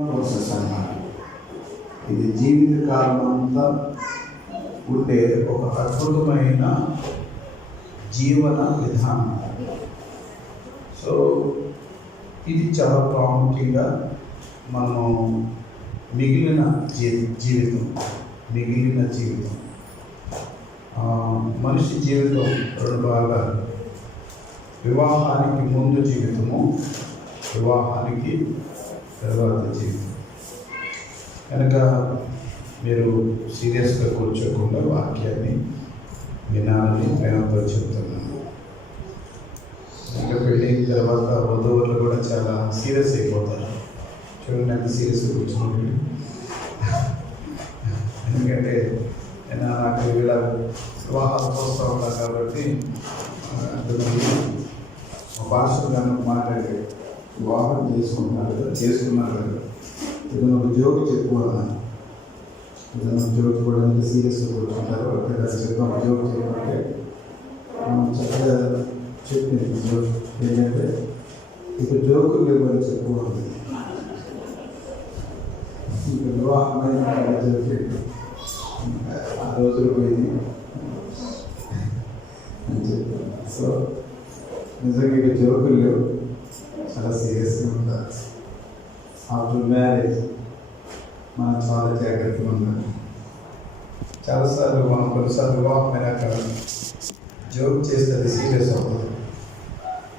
Process అన్నమాట. ఇది జీవిత కాలం అంతా ఉండే ఒక అద్భుతమైన జీవన విధానం. సో ఇది చాలా ప్రాముఖ్యంగా మనం మిగిలిన జీవితం మనిషి జీవితం రెండు భాగాలు: వివాహానికి ముందు జీవితము, వివాహానికి తర్వాత జీవితం. కనుక మీరు సీరియస్గా కూర్చోకుండా వాక్యాన్ని వినాలని ప్రేమతో చెప్తున్నాను. ఇంకా పెళ్ళైన తర్వాత వధువులు కూడా చాలా సీరియస్ అయిపోతారు. చూడండి, ఎంత సీరియస్గా కూర్చున్నాడు. ఎందుకంటే నాకు వీళ్ళ వివాహాలు చూస్తూ ఉంటాను కాబట్టి మా భాషలో దాన్ని మాట్లాడే వివాహం చేసుకున్నారు కదా, ఏదైనా ఒక జోక్ చెప్పుకోవాలన్నా, ఏదైనా జోక్ కూడా ఎంత సీరియస్గా కూర్చుంటారో అక్కడ చెప్తాం. జోక్ చెప్పాలంటే మనం చక్కగా చెప్పింది జోక్ ఏంటంటే, ఇప్పుడు జోకులు లేవని చెప్పుకోవాలి. ఇంకా వివాహమైన జోక్ ఆ రోజులు పోయింది అని చెప్పాను. సో నిజంగా ఇక జోకులు లేవు, చాలా సీరియస్గా ఉంటారు. ఆఫ్టర్ మ్యారేజ్ మనం చాలా జాగ్రత్తగా ఉండాలి. చాలాసార్లు మనం కొన్నిసార్లు వివాహమైనాక జోక్ చేస్తే అది సీరియస్ అవుతుంది.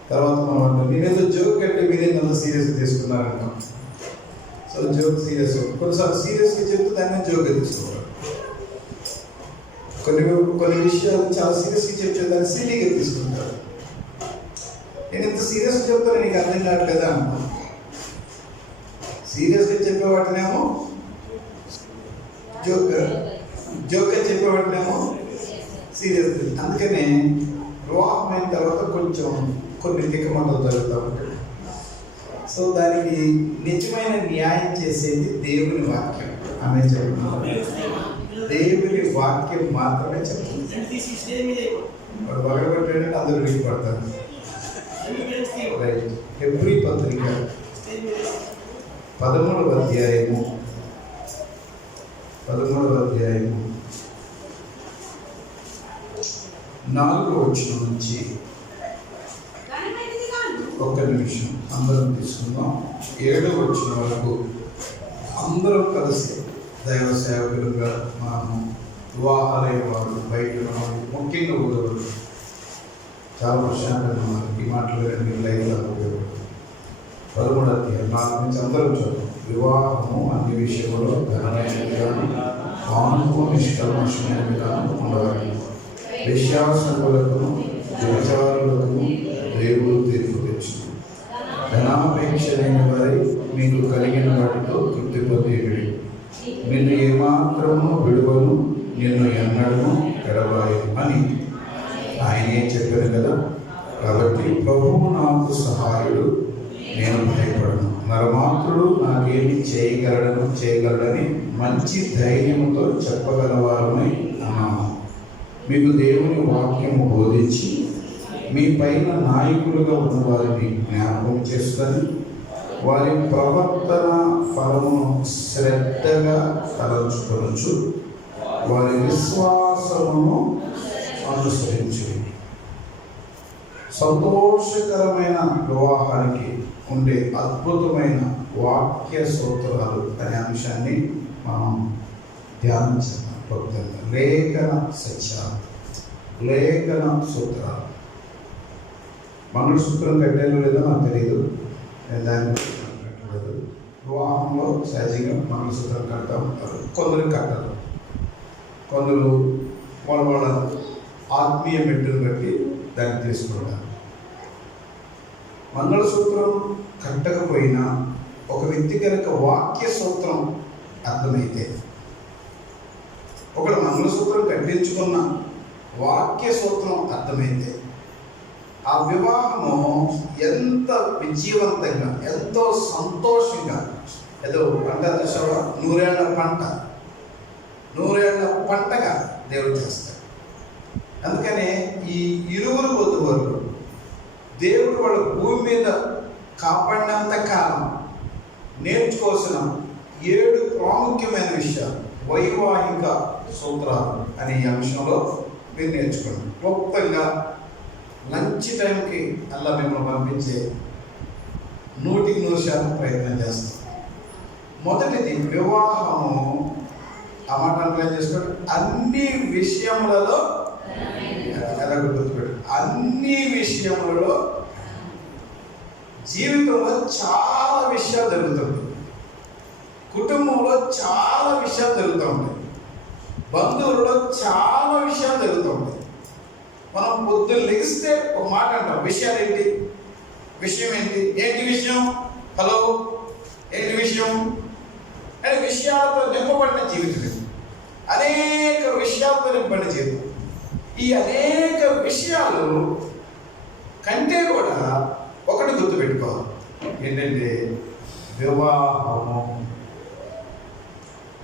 తర్వాత మనం నేనేదో జోక్ అంటే మీరేంత సీరియస్గా తీసుకున్నారంటాం. సో జోక్ సీరియస్, కొన్నిసార్లు సీరియస్గా చెప్తే దాన్ని జోక్గా తీసుకోవాలి. కొన్ని విషయాలు చాలా సీరియస్గా చెప్తే దాన్ని సిల్లీగా తీసుకుంటారు. నేను ఎంత సీరియస్గా చెప్తాను నీకు అర్థం కాదు కదా అంటాను. సీరియస్గా చెప్పేవాటినేమో జోక్గా చెప్పేవాటినేమో సీరియస్. అందుకనే వివాహమైన తర్వాత కొంచెం కొన్ని తిక్కమంటలు జరుగుతూ ఉంటాయి. సో దానికి నిజమైన న్యాయం చేసేది దేవుని వాక్యం. ఆమె చెప్తున్నారు, దేవుని వాక్యం మాత్రమే చెప్తుంది. వాడు బగలబట్టాడంటే అందరూ విడిపడతారు. రైట్. హెబ్రీ పత్రిక 13వ అధ్యాయము 4వ వచనం నుంచి ఒక్క నిమిషం అందరం తీసుకుందాం. 7వ వచనం వరకు అందరం కలిసి దైవ సేవకులుగా మనము వివాహాలైన వాళ్ళు, బయట వాళ్ళు, ముఖ్యంగా ఊరవాళ్ళు చాలా ప్రశాంతంగా ఉన్నారు. ఈ మాటలు రెండు లైఫ్లో ఉపయోగపడుతుంది. 13వ అధ్యాయం 4 నుంచి అందరం చదువు. వివాహము అన్ని విషయంలో ఘనమైనదిగా, ఆనుకు నిష్కల్మషమైనదిగా ఉండవాలి. విశ్వాసములకు, వ్యభిచారులకు దేవుడు తీర్పు తెచ్చును. ధనాపేక్ష లేని వారి మీకు కలిగిన వాటితో తృప్తి పొందేయుడి. నిన్ను ఏమాత్రము విడువను, నిన్ను ఎన్నడను ఎడబాయను అని ఆయనే చెప్పారు కదా. కాబట్టి ప్రభువు నాకు సహాయుడు, నేను భయపడను. నరమాత్రుడు నాకేమి చేయగలడని మంచి ధైర్యంతో చెప్పగలవారని అన్నాను. మీకు దేవుని వాక్యము బోధించి మీ పైన నాయకులుగా ఉన్న వారిని జ్ఞాపకం చేసుకొని వారి ప్రవర్తన ఫలమును శ్రద్ధగా తలంచుకొనొచ్చు, వారి విశ్వాసమును అనుసరించు. సంతోషకరమైన వివాహానికి ఉండే అద్భుతమైన వాక్య సూత్రాలు అనే అంశాన్ని మనం ధ్యానించాం. లేఖన సత్యాలు, లేఖన సూత్రాలు. మంగళసూత్రం కట్టాలో లేదో నాకు తెలియదు, నేను దాన్ని కట్టలేదు. వివాహంలో సహజంగా మంగళసూత్రం కడతా ఉంటారు. కొందరు కట్టరు, కొందరు వాళ్ళ ఆత్మీయ మెట్టును బట్టి దాన్ని తీసుకుంటారు. మంగళసూత్రం కట్టకపోయినా ఒక వ్యక్తి కనుక వాక్య సూత్రం అర్థమైతే, ఒకడు మంగళసూత్రం కట్టించుకున్న వాక్య సూత్రం అర్థమైతే, ఆ వివాహము ఎంత విజయవంతంగా, ఎంతో సంతోషంగా, ఏదో అంటారు చూసావా, నూరేళ్ల పంటగా దేవుడు చేస్తాడు. అందుకనే ఈ ఇరువురు వధువులు దేవుడు వాళ్ళ భూమి మీద కాపాడినంత కాలం నేర్చుకోవాల్సిన 7 ప్రాముఖ్యమైన విషయాలు వైవాహిక సూత్రాలు అనే అంశంలో మీరు నేర్చుకోండి. క్లుప్తంగా లంచ్ టైంకి అలా మిమ్మల్ని పంపించే 100% ప్రయత్నం చేస్తాం. మొదటిది వివాహము. ఆ మాట అర్థం చేసుకోండి. అన్ని విషయములలో ఎలా గుర్తుపెట్టు, అన్ని విషయములలో జీవితంలో చాలా విషయాలు జరుగుతుంది. కుటుంబంలో చాలా విషయాలు జరుగుతూ ఉంటాయి. బంధువులలో చాలా విషయాలు జరుగుతూ ఉంటాయి. మనం పొద్దున్న లెగిస్తే ఒక మాట అంటాం, విషయాలు ఏంటి, విషయం ఏంటి, ఏంటి విషయం, హలో ఏంటి విషయం అంటే విషయాలతో నింపబడిన జీవితం. అనేక విషయాలతో నింపబడిన జీవితం. ఈ అనేక విషయాలు కంటే కూడా ఒకటి గుర్తుపెట్టుకోవాలి, ఏంటంటే వివాహము.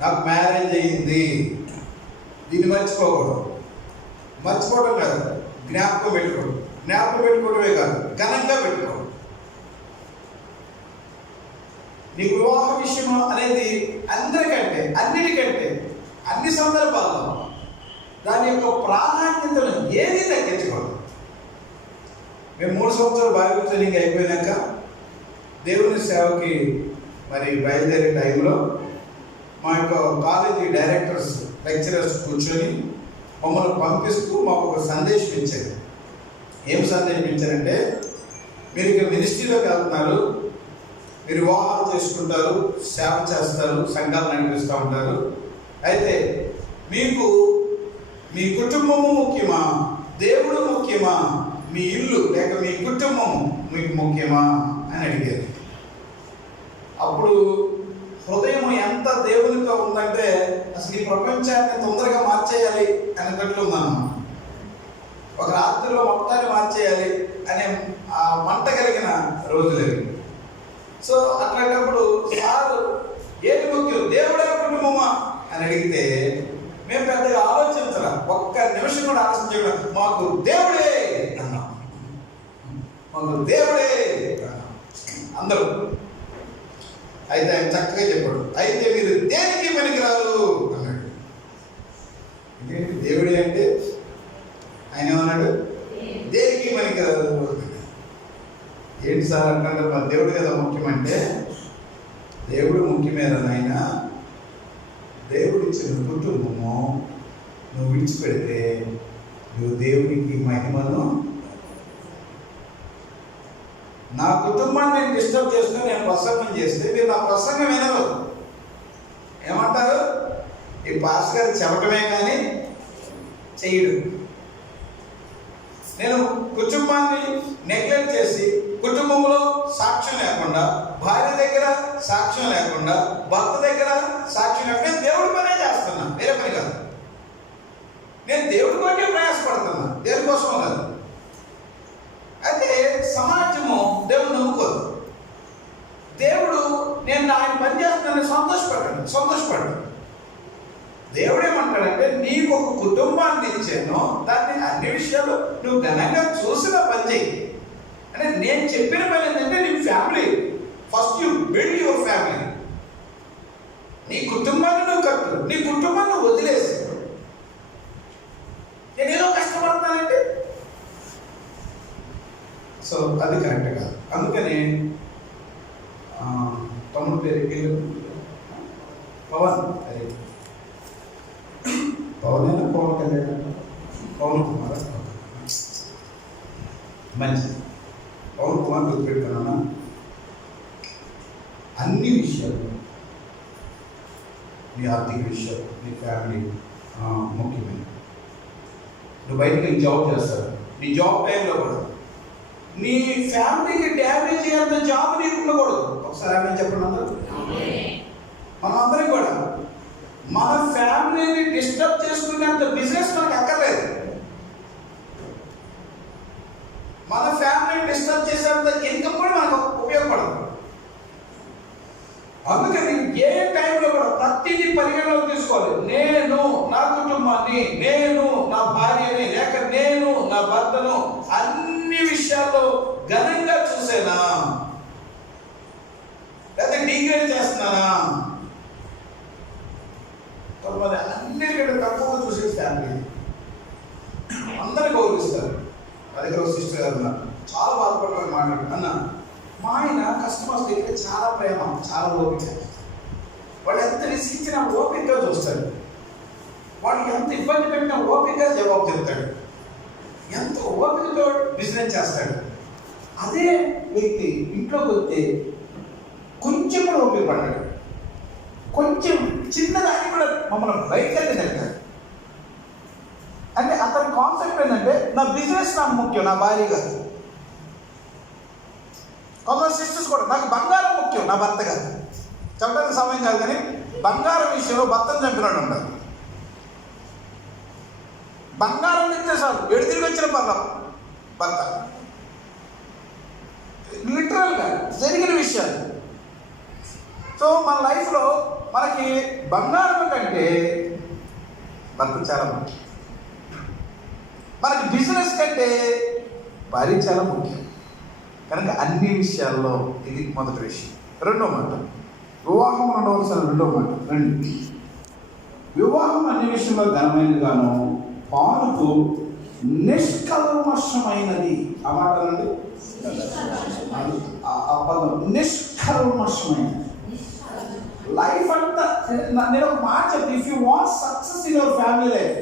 నాకు మ్యారేజ్ అయింది, దీన్ని మర్చిపోకూడదు. మర్చిపోవడం కాదు, జ్ఞాపకం పెట్టుకోవడం. జ్ఞాపకం పెట్టుకోవడమే కాదు, ఘనంగా పెట్టుకోవడం. నీ వివాహ విషయం అనేది అందరికంటే, అన్నిటికంటే, అన్ని సందర్భాల్లో దాని యొక్క ప్రాధాన్యతను ఏది తగ్గించకూడదు. మేము 3 సంవత్సరాలు బైబిల్ ట్రైనింగ్ అయిపోయినాక దేవుని సేవకి బయలుదేరే టైంలో మా యొక్క కాలేజీ డైరెక్టర్స్, లెక్చరర్స్ కూర్చొని మమ్మల్ని పంపిస్తూ మాకు ఒక సందేశం ఇచ్చారు. ఏం సందేశం ఇచ్చారంటే, మీరు ఇక మినిస్ట్రీలోకి వెళ్తున్నారు, మీరు వివాహాలు చేసుకుంటారు, సేవ చేస్తారు, సంఘాలు నడిపిస్తూ ఉంటారు. అయితే మీకు మీ కుటుంబము ముఖ్యమా, దేవుడు ముఖ్యమా, మీ ఇల్లు లేక మీ కుటుంబము మీకు ముఖ్యమా అని అడిగారు. అప్పుడు హృదయం ఎంత దేవునితో ఉందంటే అసలు ఈ ప్రపంచాన్ని తొందరగా మార్చేయాలి అనేటట్లు ఉన్నాను. ఒక రాత్రిలో మొత్తాన్ని మార్చేయాలి అనే ఆ మంట కలిగిన రోజులు. సో అట్లాంటప్పుడు సార్ ఏది ముఖ్యం, దేవుడే కుటుంబమా అని అడిగితే మేము పెద్దగా ఆలోచించాల, ఒక్క నిమిషం కూడా ఆలోచించకుండా మాకు దేవుడే అన్నాం. మాకు దేవుడే అందరూ. అయితే ఆయన చక్కగా చెప్పాడు, అయితే మీరు దేనికి పనికిరారు అన్నాడు. ఇదేంటి దేవుడే అంటే ఆయన ఏమన్నాడు, దేనికి పనికిరారు. ఏంటి సార్ అంటారు, మా దేవుడు కదా ముఖ్యమంటే, దేవుడు ముఖ్యమేనా నాయన. దేవుడు ఇచ్చిన కుటుంబము నువ్వు విడిచిపెడితే నువ్వు దేవునికి మహిమను, నా కుటుంబాన్ని నేను డిస్టర్బ్ చేసుకుని నేను ప్రసంగం చేస్తే మీరు నా ప్రసంగం వినరు. ఏమంటారు, ఈ పాస్ గారు చెప్పటమే కానీ చెయ్యడు. నేను కుటుంబాన్ని నెగ్లెక్ట్ చేసి కుటుంబంలో సాక్ష్యం లేకుండా, భార్య దగ్గర సాక్ష్యం లేకుండా, భర్త దగ్గర సాక్ష్యం లేకుండా నేను దేవుడి పనే చేస్తున్నా, వేరే పని కాదు. నేను దేవుడి కొరకే ప్రయాసపడుతున్నా, దేనికోసం కాదు. అయితే సమాజము దేవుడు నమ్ముకోదు. దేవుడు నేను ఆయన పని చేస్తున్నాను సంతోషపడ్డాడు. దేవుడు ఏమంటాడంటే, నీకు ఒక కుటుంబాన్ని ఇచ్చాను, దాన్ని అన్ని విషయాలు నువ్వు ఘనంగా చూసిన పని చేయి. అంటే నేను చెప్పిన పని ఏంటంటే, నీ family first, you build your family. నీ కుటుంబాన్ని నువ్వు కట్టు, నీ కుటుంబాన్ని నువ్వు వదిలేసి నేనేదో కష్టపడతానంటే సో అది కరెక్ట్ కాదు. అందుకని తమ్ముడు పేరు పవన్, అరే పవన్ కళ్యాణ్, పవన్ కుమార్, మంచిది. పవన్ కుమార్ గుర్తుపెట్టుకున్నా, అన్ని విషయాలు, నీ ఆర్థిక విషయాలు, నీ ఫ్యామిలీ ముఖ్యమైనది. నువ్వు బయటకి జాబ్ చేస్తావు, నీ జాబ్ టైంలో కూడా నీ ఫ్యామిలీకి డ్యామేజ్ అయ్యేంత జాబ్ నీకు ఉండకూడదు. ఒకసారి ఆమె చెప్పండి అందరూ. మనం అందరం కూడా మన ఫ్యామిలీని డిస్టర్బ్ చేసుకునేంత బిజినెస్ మనకు అక్కర్లేదు. మన ఫ్యామిలీని డిస్టర్బ్ చేసేంత ఇన్కమ్ కూడా మనకు ఉపయోగపడదు. అందుకని ఏ టైంలో కూడా ప్రతిదీ పరిగణలోకి తీసుకోవాలి. నేను నా కుటుంబాన్ని, నేను నా భార్యని, లేక నేను నా భర్తను అన్ని విషయాల్లో ఘనంగా చూసేనా, లేదా డిగ్రేడ్ ఓపిక. వాడు ఎంత విసిగించినా ఓపికగా చూస్తాడు. వాడికి ఎంత ఇబ్బంది పెట్టినా ఓపికగా జవాబు చెప్తాడు. ఎంత ఓపికతో బిజినెస్ చేస్తాడు. అదే వ్యక్తి ఇంట్లోకి వస్తే కొంచెం కూడా ఓపిక పడ్డాడు. కొంచెం చిన్నదాన్ని కూడా మమ్మల్ని బయటకెళ్ళి తింటాడు. అంటే అతని కాన్సెప్ట్ ఏంటంటే నా బిజినెస్ నాకు ముఖ్యం, నా భార్య కాదు. కొందరు సిస్టర్స్ కూడా నాకు బంగారం ముఖ్యం, నా భర్త కాదు. చెప్పడానికి సమయం కాదు, కానీ బంగారం విషయంలో భర్తను చంపినాడు ఉంటారు. బంగారం ఇస్తే చాలు ఎడు తిరిగి వచ్చిన భర్త. లిటరల్గా జరిగిన విషయాలు. సో మన లైఫ్లో మనకి బంగారం కంటే భర్త చాలా ముఖ్యం. మనకి బిజినెస్ కంటే భార్య చాలా ముఖ్యం. కనుక అన్ని విషయాల్లో ఇది మొదటి విషయం. రెండో మాట, వివాహం ఉండవలసిన రెండో మాట. వివాహం అన్ని విషయంలో ఘనమైనదిగాను పానుకు నిష్కల్మషమైనది. ఆ మాట అండి, ఆ పదం నిష్కల్మషమైనది. లైఫ్ అంతా నేను ఒక మాట చెప్తే, if you want success in your family life,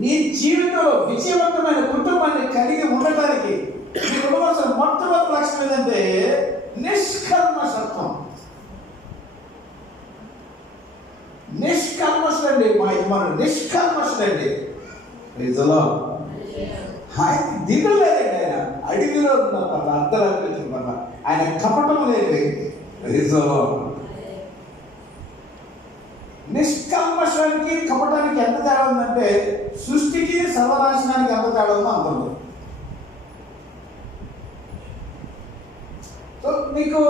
నీ జీవితంలో విజయవంతమైన కుటుంబాన్ని కలిగి ఉండటానికి మీకు ఉండవలసిన మొట్టమొదటి లక్ష్యం ఏంటంటే నిష్కల్మషత్వం. నిష్కల్మషుడండి మన నిష్కల్మషుడండి. ఆయన దిగులు లేదండి. ఆయన అడవిలో ఉన్న పర్ల, అర్ధరాత్రి పర్ల, ఆయన కపటం లేదు. నిష్కల్మషానికి కపటానికి ఎంత తేడా ఉందంటే సృష్టికి సర్వనాశనానికి ఎంత తేడా ఉందో అంత ఉంది. సో మీకు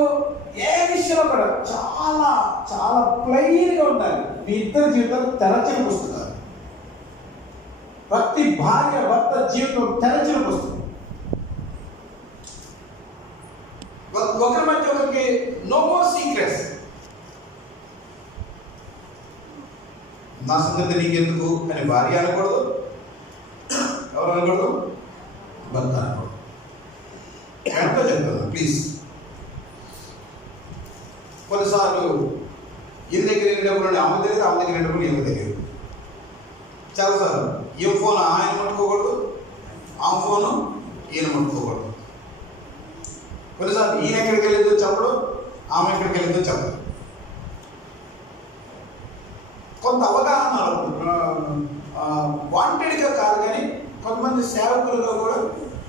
ఏ విషయంలో కూడా చాలా చాలా ప్లెయిన్గా ఉండాలి. మీ ఇద్దరు జీవితం తెరచిన పుస్తకాలు. ప్రతి భార్య భర్త జీవితం తెరచిన పుస్తకం. ఒకరి మధ్య ఒకరికి నో మోర్ సీక్రెట్స్. నా సంగతి నీకెందుకు అని భార్య అనకూడదు, ఎవరు అనకూడదు, భర్త అనకూడదు. ఎంతో చెప్తాను ప్లీజ్. కొన్నిసార్లు ఈయన దగ్గర వెళ్ళినప్పుడు ఆమె తెలియదు, ఆమె దగ్గర వెళ్ళినప్పుడు ఈమె తెలియదు. చాలాసార్లు ఈమె ఫోన్ ఆయన ముట్టుకోకూడదు, ఆమె ఫోను ఈయన ముట్టుకోకూడదు. కొన్నిసార్లు ఈయన ఎక్కడికి వెళ్ళేదో చెప్పడు, ఆమె ఎక్కడికి వెళ్ళేదో చెప్పదు. కొంత అవగాహన వాంటెడ్గా కాదు, కానీ కొంతమంది సేవకులుగా కూడా,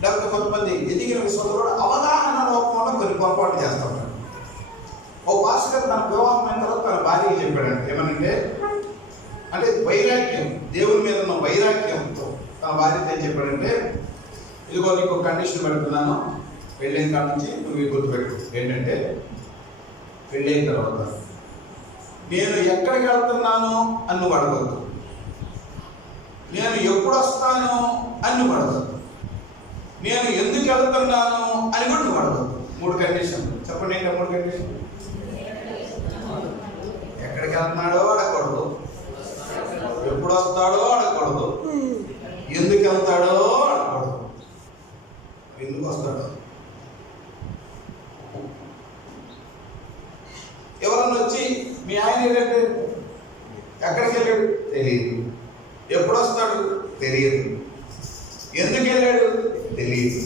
లేకపోతే కొంతమంది ఎదిగిన విశ్వాసాలు కూడా అవగాహన లోపంలో కొన్ని పొరపాటు చేస్తూ ఉంటారు. ఓ పాస్టర్ గారు తన వివాహం అయిన తర్వాత తన భార్యకి చెప్పాడంటే ఏమనంటే, అంటే వైరాగ్యం, దేవుని మీద ఉన్న వైరాగ్యంతో తన భార్యతో ఏం చెప్పాడంటే, ఇదిగో నీకు కండిషన్ పెడుతున్నాను, పెళ్ళైన కాడ నుంచి నువ్వు గుర్తుపెట్టు. ఏంటంటే పెళ్ళైన తర్వాత నేను ఎక్కడికి వెళ్తున్నాను అని నువ్వు అడగద్దు, నేను ఎప్పుడు వస్తాను అని నువ్వు అడగద్దు, నేను ఎందుకు వెళ్తున్నాను అని కూడా నువ్వు అడగద్దు. 3 కండిషన్లు చెప్పండి. ఏంటో 3 కండిషన్. ఎక్కడికి వెళ్తున్నాడో అడగకూడదు, ఎప్పుడు వస్తాడో అడగకూడదు, ఎందుకు వెళ్తాడో అడగకూడదు, ఎందుకు వస్తాడో. ఎవరన్నా వచ్చి మీ ఆయన ఏంటంటే ఎక్కడికి వెళ్ళాడు తెలియదు, ఎప్పుడు వస్తాడు తెలియదు, ఎందుకు వెళ్ళాడు తెలియదు.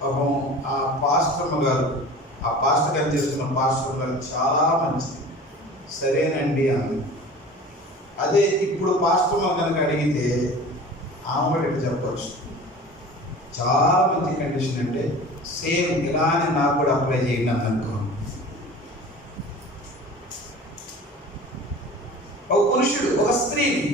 పాపం ఆ పాస్టర్మ గారు, ఆ పాస్టర్ గారు చేస్తున్న పాస్టర్ గారు చాలా మంచిది, సరేనండి అంది. అదే ఇప్పుడు పాస్టర్మ కనుక అడిగితే ఆమె కూడా ఇట్లా చెప్పవచ్చు, చాలా మంచి కండిషన్ అంటే సేమ్ ఇలానే నాకు కూడా అప్లై చేయండి అందనుకో. ఒక పురుషుడు ఒక స్త్రీని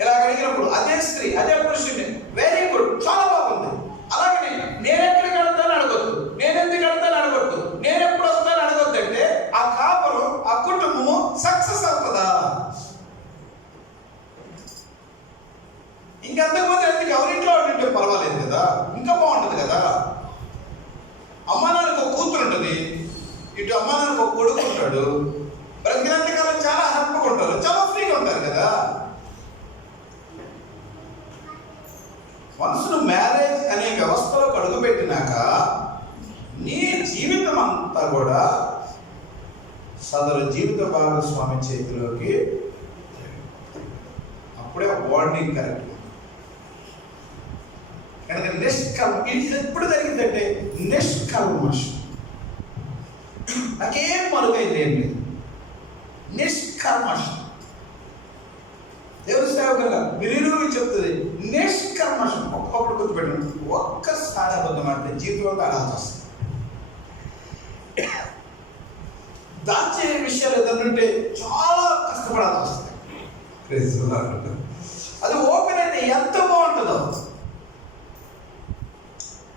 ఇలా అడిగినప్పుడు అదే స్త్రీ అదే పురుషుడిని వెరీ గుడ్, చాలా బాగుంది, అలాగే నేను ఎక్కడికి వెళ్తాను అడగొద్దు, నేను ఎందుకు వెళ్తాను అడగొద్దు, నేను ఎప్పుడు వస్తాను అడగొద్దు. అంటే ఆ కాపురం, ఆ కుటుంబము సక్సెస్ అవుతుందా? ఇంకెంతకుమంది ఎందుకు ఎవరింట్లో ఉంటే పర్వాలేదు కదా, ఇంకా బాగుంటుంది కదా. అమ్మా నాన్నకు ఒక కూతురు ఉంటుంది, ఇటు అమ్మా నాన్నకు ఒక కొడుకు ఉంటాడు, బ్రతికినంతకాలం చాలా హ్యాపీగా ఉంటారు, చాలా ఫ్రీగా ఉంటారు కదా. మనసును మ్యారేజ్ అనే వ్యవస్థలో అడుగుపెట్టినాక నీ జీవితం అంతా కూడా సదరు జీవిత భాగస్వామి చేతిలోకి, అప్పుడే వార్నింగ్ కరెక్ట్. కనుక ఇది ఎప్పుడు జరిగిందంటే నిష్కల్మషం. నాకేం మరుగైంది ఏం లేదు, నిష్కల్మషం. దేవుని సేవకులుగా మీరు చెప్తుంది నిష్కల్మషం. ఒక్కొక్కటి గుర్తుపెట్టండి, ఒక్కసారి అబద్ధం అంటే జీవితంలో ఆడాల్సి వస్తుంది. దాచే విషయాలు ఏదన్నుంటే చాలా కష్టపడాల్సి వస్తుంది. అది ఓపెన్ అయితే ఎంత బాగుంటుందో.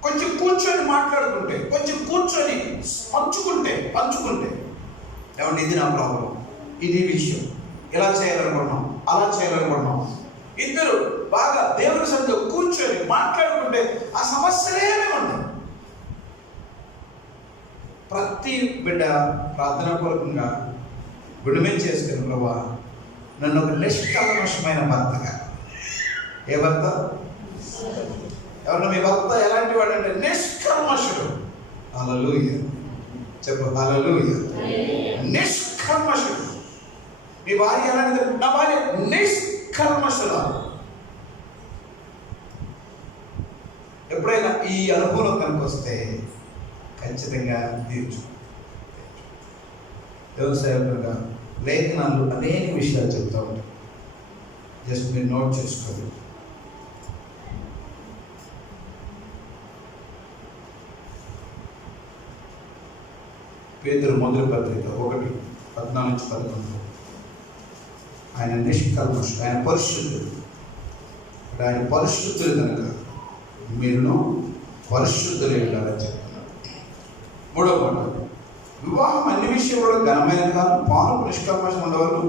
కొంచెం కూర్చొని మాట్లాడుకుంటే, కొంచెం కూర్చొని పంచుకుంటే ఏమంటే ఇది నా ప్రాబ్లం, ఇది విషయం, ఇలా చేయాలనుకుంటున్నాం, అలా చేయాలనుకుంటున్నాం. ఇద్దరు బాగా దేవుని సన్నిధిలో కూర్చొని మాట్లాడుకుంటే ఆ సమస్యలేమే ఉండవు. ప్రతి బిడ్డ ప్రార్థనాపూర్వకంగా గుడిమేలు చేసుకుని, ప్రభా నన్ను ఒక నిష్కల్మషమైన భర్తగా. ఏ భర్త? ఎవరన్నా మీ భర్త ఎలాంటి వాడు అంటే నిష్కల్మషుడు. హల్లెలూయా చెప్పు, హల్లెలూయా. నిష్కల్మషుడు. మీ భార్య ఎలాంటిది? నా భార్య నిష్కల్మషుడు. ఎప్పుడైనా ఈ అనుభవం కనుక వస్తే ఖచ్చితంగా తీర్చు. వ్యవసాయంగా లేఖనాలు అనేక విషయాలు చెప్తూ ఉంటాయి, జస్ట్ మీరు నోట్ చేసుకోండి. పేతురు మొదటి పత్రిక 1:14-11. ఆయన నిష్కల్మషుడు, ఆయన పరిశుద్ధుడు. ఆయన పరిశుద్ధులు కనుక మీరును పరిశుద్ధులు ఉండాలని చెప్తున్నారు. 3వ మాట, వివాహం అన్ని విషయంలో ఘనమైన కాదు, పానుపు నిష్కల్మషం ఉండవలను,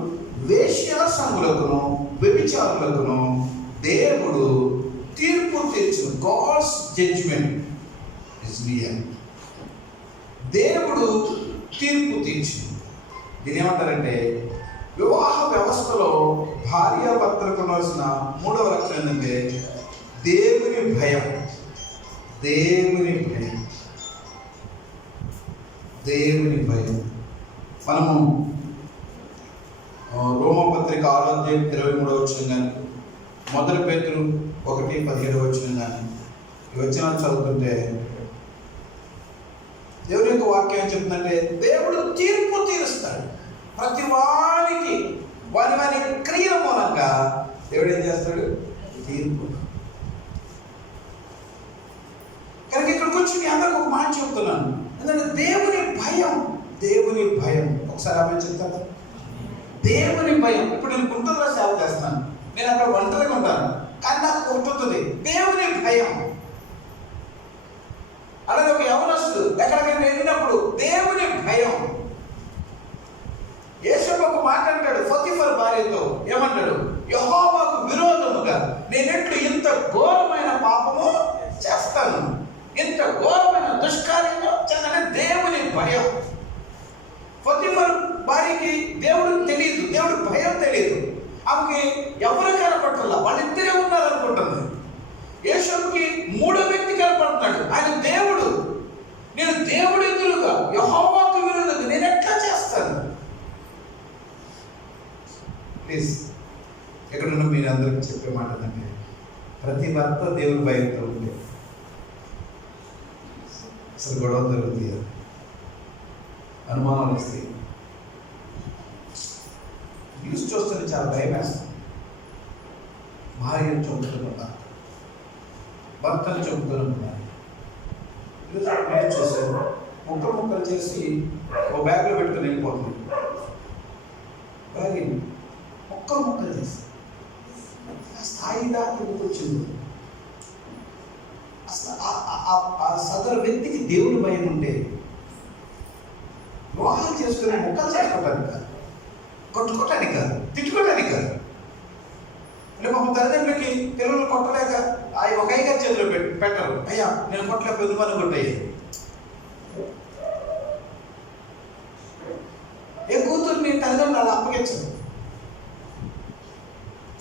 వేశ్యాసంగులకును వ్యభిచారులకును దేవుడు తీర్పు తీర్చును. God's judgment is real. దేవుడు తీర్పు తీర్చును. దీని ఏమంటారంటే, వివాహ వ్యవస్థలో భార్యాభర్తలకు ఉండాల్సిన 3వ లక్షణం ఏంటంటే దేవుని భయం. దేవుని భయం, దేవుని భయం. మనము రోమపత్రిక 6:23 కానీ, మొదటి పేతురు 1:17 కానీ ఈ వచనాలు చదువుతుంటే దేవుని యొక్క వాక్యం ఏం చెప్తుందంటే, దేవుడు తీర్పు తీరుస్తాడు. ప్రతి వారికి వారి క్రియల మూలంగా దేవుడు ఏం చేస్తాడు? తీర్పు. కనుక ఇక్కడికి వచ్చి మీ అందరికి ఒక మాట చెప్తున్నాను, ఎందుకంటే దేవుని భయం. దేవుని భయం. ఒకసారి ఆమె చెప్తాను, దేవుని భయం. ఇప్పుడు నేను గుంటూరులో సేవ చేస్తున్నాను, నేను అక్కడ ఒంటరిగా ఉంటాను, కానీ నాకు గుర్తుంది దేవుని భయం. అలాగే ఒక యవనస్తుడు ఎక్కడికైనా వెళ్ళినప్పుడు దేవుని భయం. యేసయ్య ఒక మాట అంటాడు పొతిఫర్ భార్యతో, ఏమంటాడు? యెహోవాకు విరోధముగా నేనెట్లు ఇంత ఘోరమైన పాపము చేస్తాను, ఇంత ఘోరమైన దుష్కార్యము చేస్తాను. దేవుని భయం. పొతిఫర్ భార్యకి దేవుడు తెలియదు, దేవుడు భయం తెలియదు. ఆమెకి ఎవరు కనపట్టాల, వాళ్ళిద్దరే ఉన్నారనుకుంటుంది. యేసయ్యకి 3వ వ్యక్తి కనపడుతున్నాడు, ఆయన దేవుడు. నేను దేవుడు ఎదురుగా యెహోవాకు విరోధంగా నేను ఎట్లా చేస్తాను? ప్లీజ్ ఎక్కడున్న మీరు అందరికీ చెప్పే మాట ఏంటంటే, ప్రతి భర్త దేవుని భయంతో ఉంటే అసలు గొడవ జరుగుతుంది, అనుమానాలు వస్తాయి. న్యూస్ చూస్తే చాలా భయం వేస్తుంది. భార్యను చంపుతున్న భర్తను చంపుతున్నారు. చూశారు, ముక్కలు చేసి ఒక బ్యాగ్లో పెట్టుకుని వెళ్ళిపోతుంది. భార్య ముక్కలు చేసి ఆ స్థాయి దాకా ఎందుకు వచ్చింది? అసలు ఆ సదరు వ్యక్తికి దేవుని భయం ఉంటే వివాహం చేసుకుని ముక్కలు చేసుకోవటానికి కాదు, కొట్టుకోవటానికి కాదు, తిట్టుకోవటానికి కాదు. అంటే మా తల్లిదండ్రులకి పిల్లలు కొట్టలేక ఒక ఐగా చేతిలో పెట్టరు, అయ్యా నేను కొట్టలేక ఎదుమని కొట్టయ్యా. ఏ కూతుర్ని తల్లిదండ్రులు అలా అప్పగించరు.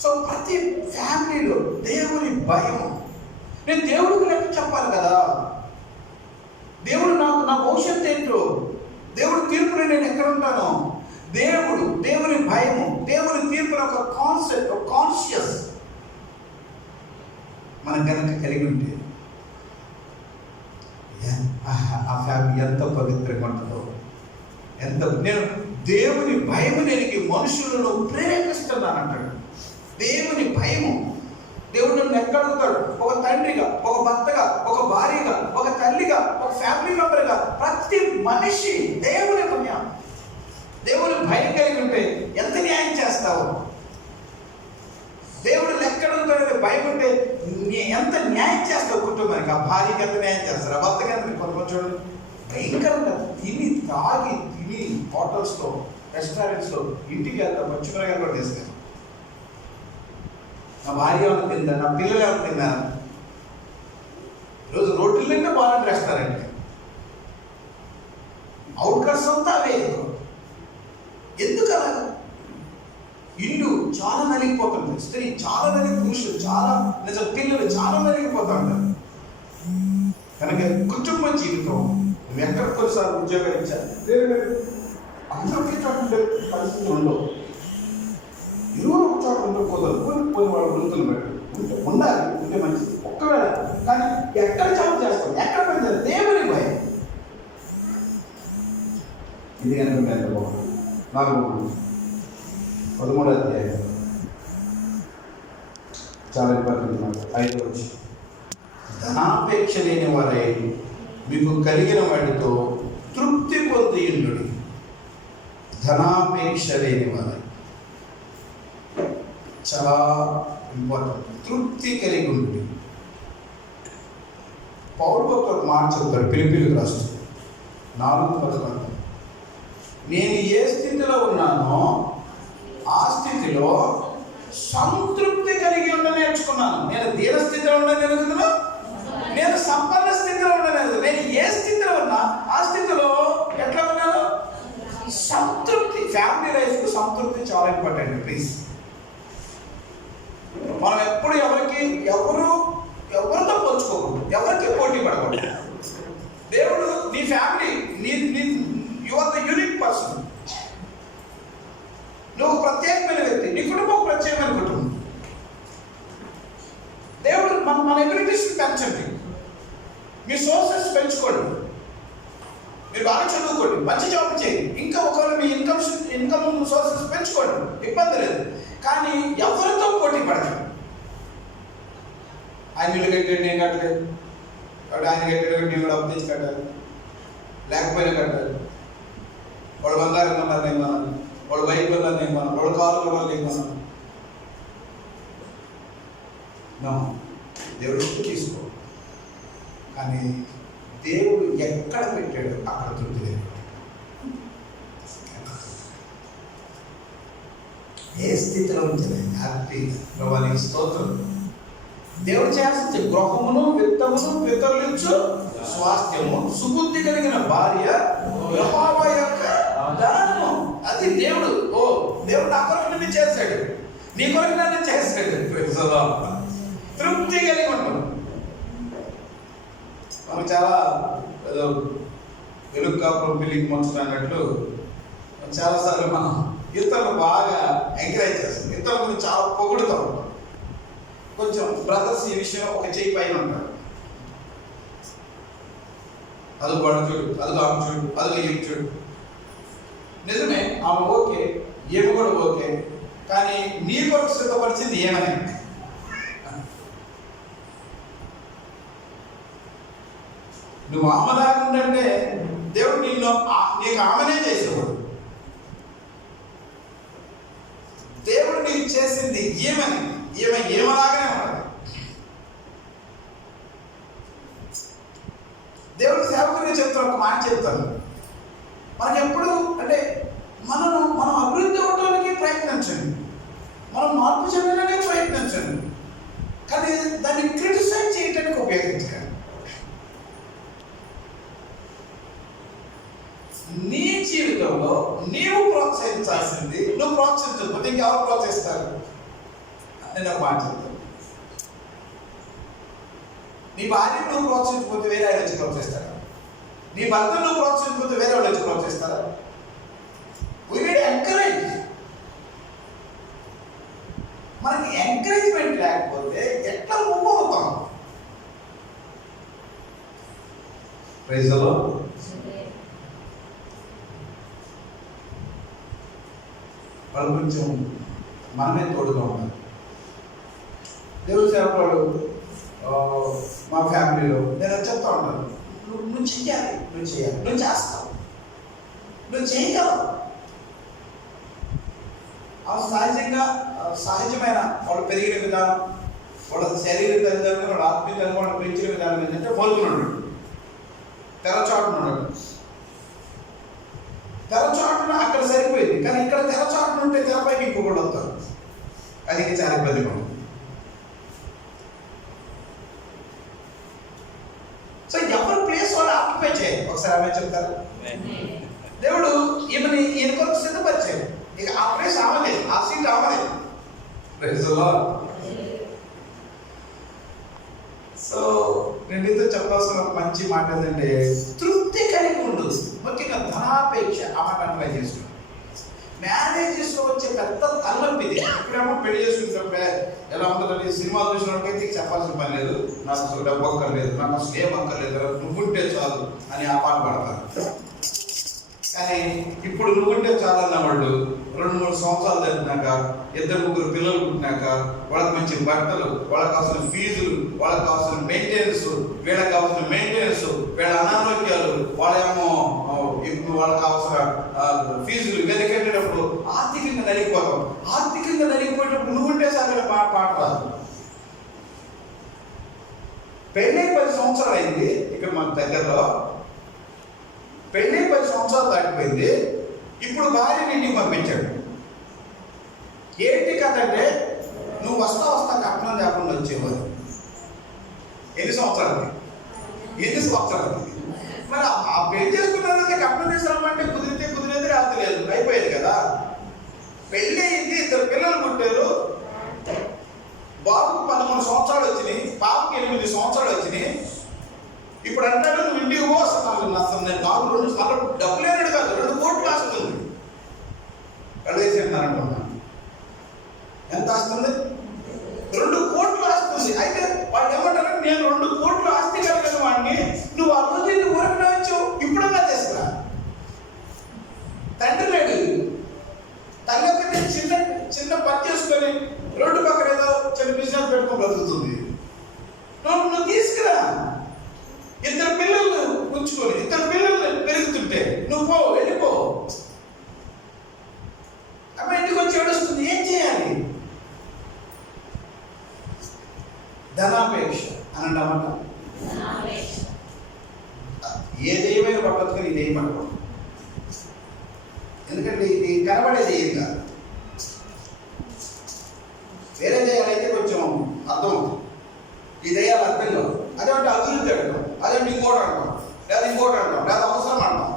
సో ప్రతి ఫ్యామిలీలో దేవుని భయం. నేను దేవుడికి లెక్క చెప్పాలి కదా. దేవుడు నా భవిష్యత్తు ఏంటో, దేవుడి తీర్పుని నేను ఎక్కడ ఉంటాను, దేవుని భయము, దేవుని తీర్పుని ఒక కాన్సెప్ట్, ఒక కాన్షియస్ మనం కనుక కలిగి ఉంటే ఆ ఫ్యామిలీ ఎంత పవిత్రంగా ఉంటుందో. నేను దేవుని భయము నేను మనుషులను ప్రేరేపిస్తున్నాను అంటాడు. దేవుని భయము. దేవుడు నన్ను ఎక్కడుంటాడు, ఒక తండ్రిగా, ఒక భర్తగా, ఒక భార్యగా, ఒక తల్లిగా, ఒక ఫ్యామిలీ మెంబర్గా, ప్రతి మనిషి దేవుని భయం కలిగి ఉంటే ఎంత న్యాయం చేస్తావు. దేవుడు ఎక్కడుంటాడని భయం ఉంటే ఎంత న్యాయం చేస్తావు కుటుంబానికి. ఆ భార్యకి ఎంత న్యాయం చేస్తారు, ఆ భర్తకి ఎంత. కొంతమంది చూడండి, భయంకరంగా తిని హోటల్స్లో, రెస్టారెంట్స్లో, ఇంటికి వెళ్తాం పచ్చిమిరకాయలు కూడా చేస్తాను. నా భార్య ఏమైనా తిందా, నా పిల్లలు ఏమైనా తిన్నారా? ఈరోజు రోడ్లు నిండా బాగుంది రెస్టారెంట్, అవుట్కట్స్ అంతా అవే. ఎందుకు అలా? ఇల్లు చాలా నలిగిపోతుంది, స్త్రీ చాలా పురుషులు చాలా పిల్లలు చాలా నలిగిపోతూ ఉంటారు. కనుక కుటుంబ జీవితం నువ్వు ఎక్కడ కొన్నిసార్లు ఉద్యోగాలు ఇచ్చారు, అందరికీ చోట పరిస్థితులు ఉండవు. ఇరువురు ఒక చోట ఉండకపోతారు, పోయి వాళ్ళ వృత్తులు పెట్టు ఉండాలి, ఉంటే మంచిది. ఒక్కవేళ కానీ ఎక్కడ జాబ్ చేస్తాం, ఎక్కడ పనిచేస్తాం, దేవుని భయం. ఇది కనుక ఎంత బాగుంది. 13వ అధ్యాయం చాలా ఇంపార్టెంట్ మాట. 5వ వచనం, ధనాపేక్ష లేని వారై మీకు కలిగిన వాటితో తృప్తి పొందియుండుడి. ధనాపేక్ష లేని వారై, చాలా ఇంపార్టెంట్. తృప్తి కలిగి ఉండి. పౌలు ఒక మాట చెప్తాడు పిలిపిలికి రాస్తూ 4:11, నేను ఏ స్థితిలో ఉన్నానో ఆ స్థితిలో సంతృప్తి కలిగి ఉండ నేర్చుకున్నాను. నేను దీన స్థితిలో ఉండని ఎదుగుతున్నా, నేను సంపన్న స్థితిలో ఉండలేదు. నేను ఏ స్థితిలో ఉన్నా ఆ స్థితిలో ఎట్లా ఉన్నాను? సంతృప్తి. ఫ్యామిలీ లైఫ్ సంతృప్తి చాలా ఇంపార్టెంట్. ప్లీజ్, మనం ఎప్పుడు ఎవరితో పోల్చుకోకూడదు, ఎవరికి పోటీ పడకూడదు. దేవుడు నీ family, you are the unique person. నువ్వు ప్రత్యేకమైన వ్యక్తి, నీ కుటుంబం ప్రత్యేకమైన కుటుంబం. దేవుడు మన ఎబిలిటీస్ పెంచండి, మీ సోర్సెస్ పెంచుకోండి, మీరు బాగా చదువుకోండి, మంచి జాబ్ చేయండి, ఇంకా ఒకవేళ మీ ఇన్కమ్ సోర్సెస్ పెంచుకోండి, ఇబ్బంది లేదు. కానీ ఎవరితో పోటీ పడకండి. ఆయన ఇల్లు కట్టాడు, నేను కట్టలేదు, ఆయన కట్టాడు, నేను కూడా అప్పు తెచ్చి కట్టాలి, లేకపోయినా కట్టాలి. వాడు బంగారం కొన్నారు, నేను కొనాలి, వాడు బైక్ కొన్నారు, నేను కొనాలి, వాడు కారు కొనాలి, నేను కొనాలి. దేవుడు తీసుకో, కానీ దేవుడు ఎక్కడ పెట్టాడు అక్కడ తృప్తి లేదు. ఏ స్థితిలో ఉంచలేదు హ్యాపీ ప్రభానికి స్తోత్రం. దేవుడు చేస్తే గృహమును, విత్తమును, పితరులిచ్చు స్వాస్థ్యము, సుబుద్ధి కలిగిన భార్య, యెహోవా యొక్క దానము. అది దేవుడు. దేవుడు నా కొరకు నిన్ను చేశాడు, నీ కొరకు నన్ను చేశాడు. తృప్తి కలిగి ఉంటాం. మనం చాలా ఏదో వెలుగు కాపురం పిల్లికి మంచులు అన్నట్లు చాలాసార్లు మనం ఇతరులు బాగా ఎంకరేజ్ చేస్తాం, ఇతరుల గురించి చాలా పొగుడుతాం. కొంచెం బ్రదర్స్ ఈ విషయం ఒక చేయి పైన ఉంటారు. అది వాడు చూడు, అది ఆమె చూడు, అది ఏమి చూడు. నిజమే, ఆమె ఓకే, ఏమి కూడా ఓకే, కానీ నీ కొరకు సిద్ధపరిచింది ఏమని? నువ్వు ఆమెలాగా ఉండంటే దేవుడు నీకు ఆమెనే చేసేవాడు. దేవుడు నీకు చేసింది ఏమని? ఏమలాగానే ఉన్నాడు. దేవుడు సేవకుడిగా చెప్తాను, ఒక మాట చెప్తాను. మనకి ఎప్పుడు అంటే మనం అభివృద్ధి అవడానికి ప్రయత్నించండి, మనం మార్పు చెందడానికి ప్రయత్నించండి, కానీ దాన్ని క్రిటిసైజ్ చేయడానికి ఉపయోగించకండి. నీ జీవితంలో నీవు ప్రోత్సహించాల్సింది నువ్వు ప్రోత్సహించకపోతే ఇంకెవరు ప్రోత్సహిస్తారు? నేను ఒక మాట చెప్తాను. నీ భార్యను నువ్వు ప్రోత్సహించకపోతే వేరే ఆయన వచ్చి ప్రోత్సహిస్తారా? నీ భర్తను నువ్వు ప్రోత్సహించకపోతే వేరే వాళ్ళు వచ్చి ప్రోత్సహిస్తారా? We need encourage. మనకి ఎంకరేజ్మెంట్ లేకపోతే ఎట్లా మూవ్ అవుతాం? Praise the lord. వాళ్ళు కొంచెం మనమే తోడుగా ఉన్నారు. దేవుడు సేవకుడు మా ఫ్యామిలీలో నేను చెప్తా ఉంటాను, నువ్వు చెయ్యాలి, నువ్వు చేస్తావు, నువ్వు చేయగలవు. సహజమైన వాళ్ళు పెరిగిన విధానం, వాళ్ళ శరీర తల్లిదండ్రులు, వాళ్ళ ఆత్మీయ తల్లిదండ్రులు వాళ్ళు పెంచిన విధానం ఏంటంటే మొలుకున్నాడు, తెరచాటున్నాడు. తెరచాటున అక్కడ సరిపోయింది, కానీ ఇక్కడ తెరచాటున ఉంటే తెరపైకి ఇంకొకటి వస్తారు. అది చాలా ఇబ్బందిగా ఉంది. సో ఎవరి ప్లేస్ వాళ్ళు ఆక్యుపై చేయాలి. ఒకసారి ఆమె చెప్తారు, దేవుడు ఈయన కొరకు సిద్ధపరిచాడు. ఇక ఆ ప్లేస్ ఆమెదే, ఆ సీట్ ఆమెదే. సో నేను నీతో చెప్పాల్సిన ఒక మంచి మాట ఏంటంటే, తృప్తి కలిగి ఉండదు. ముఖ్యంగా ధనాపేక్ష ఆ మాట అప్లై చేసుకున్నాను. మ్యారేజెస్ లో వచ్చే పెద్ద తలనొప్పి ఇది. ఇప్పుడేమో పెళ్లి చేసుకుంటే ఎలా ఉంటుందంటే, సినిమా చూసిన వాళ్ళకైతే చెప్పాల్సిన పని లేదు, నాకు అసలు డబ్బు అక్కర్లేదు, నాకు అసలు ఏం అక్కర్లేదు, నువ్వుంటే చాలు అని ఆ పాట పాడతారు. కానీ ఇప్పుడు నువ్వుంటే చాలు అన్న వాళ్ళు 2-3 సంవత్సరాలు జరిపినాక, 2-3 పిల్లలు పుట్టినాక, వాళ్ళకి మంచి బట్టలు, వాళ్ళకి కావాల్సిన ఫీజులు, వాళ్ళకి కావాల్సిన మెయింటెనెన్స్, వీళ్ళకి కావాల్సిన మెయింటెనెన్స్, వీళ్ళ అనారోగ్యాలు, వాళ్ళేమో వాళ్ళకి కావాల్సిన ఫీజులు వెనకెట్టేటప్పుడు ఆర్థికంగా నలిగిపోతాం. ఆర్థికంగా నలిగిపోయేటప్పుడు నువ్వుంటే చాలు పాట రాదు. పెళ్ళి 10 సంవత్సరాలు అయింది. ఇక్కడ మన దగ్గరలో పెళ్ళి 10 సంవత్సరాలు దాటిపోయింది. ఇప్పుడు భార్యని ఇంటికి పంపించాడు. ఏంటి కదంటే, నువ్వు వస్తా కట్నం లేకుండా వచ్చేవారు. ఎన్ని సంవత్సరాలు? మరి ఆ పెళ్లి చేసుకున్నారంటే కట్నం తీసుకురామంటే కుదిరితే రాత్రి లేదు, అయిపోయేది కదా. పెళ్ళి అయింది, 2 పిల్లలు పుట్టారు. బాబుకు 13 సంవత్సరాలు వచ్చినాయి, పాపకి 8 సంవత్సరాలు వచ్చినాయి. ఇప్పుడు అంటాడు, నువ్వు ఇంటికి పో, అసలు నేను నాకు డబ్బు లేనాడు కాదు, 2 కోట్లు వస్తుంది. కళ్ళేసేస్తున్నారనుకున్నాను. ఎంత వస్తుంది? 2 కోట్లు వస్తుంది. అయితే వాళ్ళు ఏమంటారు, నేను 2 కోట్లు ఆస్తి కలిగిన వాడిని, నువ్వు ఆ రోజు ఎందుకు ఊరికి వచ్చావు, ఇప్పుడన్నా తీసుకురా. తండ్రి లేడు, తల్లి ఒకటి చిన్న పని చేసుకొని రోడ్డు పక్కన ఏదో చిన్న బిజినెస్ పెట్టుకొని బ్రతుకుతుంది. నువ్వు తీసుకురా. 2 పిల్లలు ఉంచుకొని 2 పిల్లలు పెరుగుతుంటే నువ్వు వెళ్ళిపో. అమ్మ ఇంటికి వచ్చి ఏడుస్తుంది, ఏం చేయాలి? ధనాపేక్ష అనంటామంట. ఏదేమైనా పట్టదు, కానీ ఇదేం పట్టకూడదు. ఎందుకంటే ఇది కనబడేది ఏం కాదు. వేరే దయాలైతే కొంచెం అర్థం అవుతుంది, ఈ దయాలు అర్థం కాదు. అదేంటి అభివృద్ధి అంటాం, అదేంటి ఇంకోటి అంటాం, లేదా అవసరం అంటాం.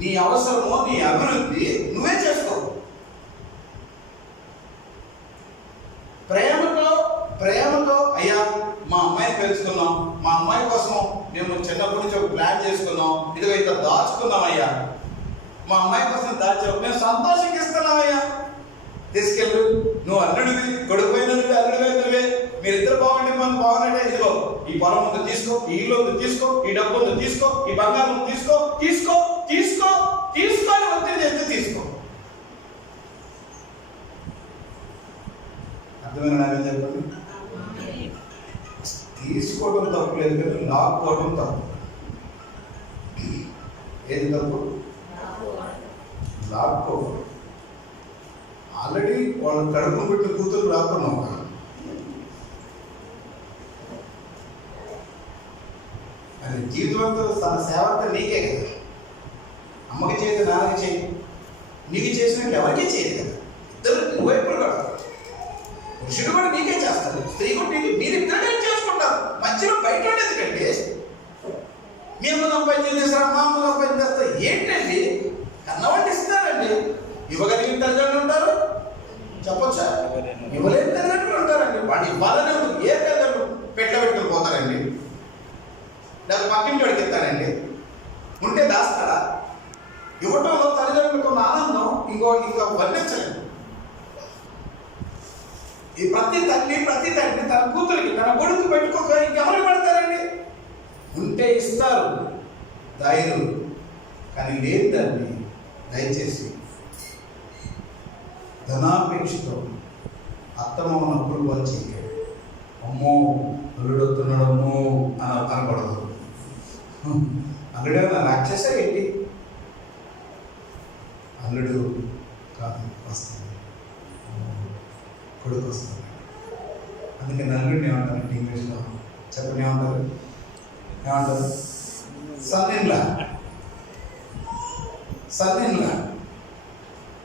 నీ అవసరము, నీ అభివృద్ధి నువ్వే చేసుకో. ప్రేమతో అయ్యా మా అమ్మాయిని పెంచుకున్నాం, మా అమ్మాయి కోసం మేము చిన్నప్పటి నుంచి ఒక ప్లాన్ చేసుకున్నాం, ఇదిగో ఇంత దాచుకున్నాం అయ్యా, మా అమ్మాయి కోసం దాచావు, మేము సంతోషిస్తున్నామయ్యా, తీసుకెళ్ళు. నువ్వు అల్లుడివి, కొడుకుపోయిన అల్లుడివే, మీరిద్దరు బాగుంటే మనం బాగున్నట్టే. ఇదిగో ఈ పొలం ముందు తీసుకో, ఈ ఇల్లు ముందు తీసుకో, ఈ డబ్బు ముందు తీసుకో, ఈ బంగారం తీసుకో అని ఒత్తిడి చేస్తే తీసుకో. అర్థమైన నాకేం చెప్పండి? తీసుకోవడం తప్పు లేదు, కానీ లాక్కోవడం తప్పు. ఏది తప్పు? లాక్కోవడం. ఆల్రెడీ వాళ్ళు కడుపు పెట్టిన కూతురు రాకున్నాం. అది జీవితంతో తన సేవ అంతా నీకే కదా. అమ్మకి చేయదు, నాన్నకి చేయదు, నీకు చేసినట్టు ఎవరికీ చేయదు కదా. ఇద్దరు వైపులు కూడా, పురుషుడు కూడా నీకే చేస్తారు, స్త్రీ కూడా మీరిద్దరే చేసుకుంటారు. మధ్యలో బయట ఉండేది కండి. మేము సంపాదించి చేస్తారా, మా అమ్మ సంపాదించి చేస్తారు. ఏంటండి? కన్నవాళ్ళు ఇస్తారండి. ఇవ్వగలిగిన తల్లిదండ్రులు ఉంటారు, చెప్పొచ్చా? ఇవ్వలేని తల్లిదండ్రులు ఉంటారండి. వాడు ఇవ్వాలనే ఉంటుంది. ఏ తల్లిదండ్రులు పెట్టుకుని పోతారండి? పక్కింటోడికి ఇస్తాడండి? ఉంటే దాస్తాడా? ఇవ్వటంలో తల్లిదండ్రులకు ఉన్న ఆనందం ఇంకా వర్ణించలేదు. ఈ ప్రతి తండ్రి తన కూతురికి, తన కొడుకు పెట్టుకోక ఇంకెవరికి పెడతారండి? ఉంటే ఇస్తారు ధైర్యం, కానీ లేదు దాన్ని. దయచేసి ధనాపేక్షతో అత్తమామ నొప్పులు వచ్చి అమ్మో అల్లుడొస్తున్నాడు అమ్మో అని అనకూడదు. అల్లుడే నా రాక్షసే ఏంటి? అల్లుడు కాదు, వస్తుంది, కొడుకు వస్తుంది. అందుకే నల్లుడిని ఏమంటారంటే ఇంగ్లీష్లో చెప్పండి, ఏమంటారు? సన్నిన్లా.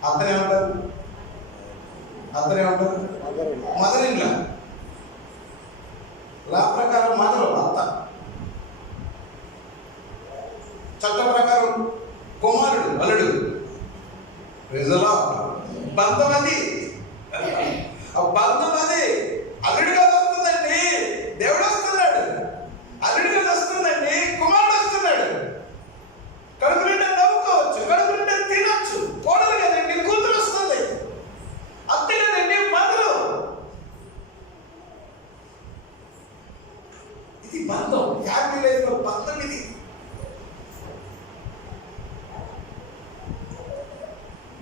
అతనేమంటారు? Mother in law. లా ప్రకారం మదరు అత్త, చట్ట ప్రకారం కుమారుడు అల్లుడు. బంధం అది అల్లుడిగా వస్తుందండి. దేవుడు వస్తున్నాడు, అల్లుడిగా వస్తుందండి. కుమారుడు వస్తున్నాడు. కడుపు నిండా నవ్వుకోవచ్చు, కడుపు నిండా తినొచ్చు. కోడలు కదండి, కూతురు వస్తుంది. అత్తే కదండి, మదరు. ఇది బంధం, ఫ్యామిలీ లైఫ్ లో బంధం ఇది.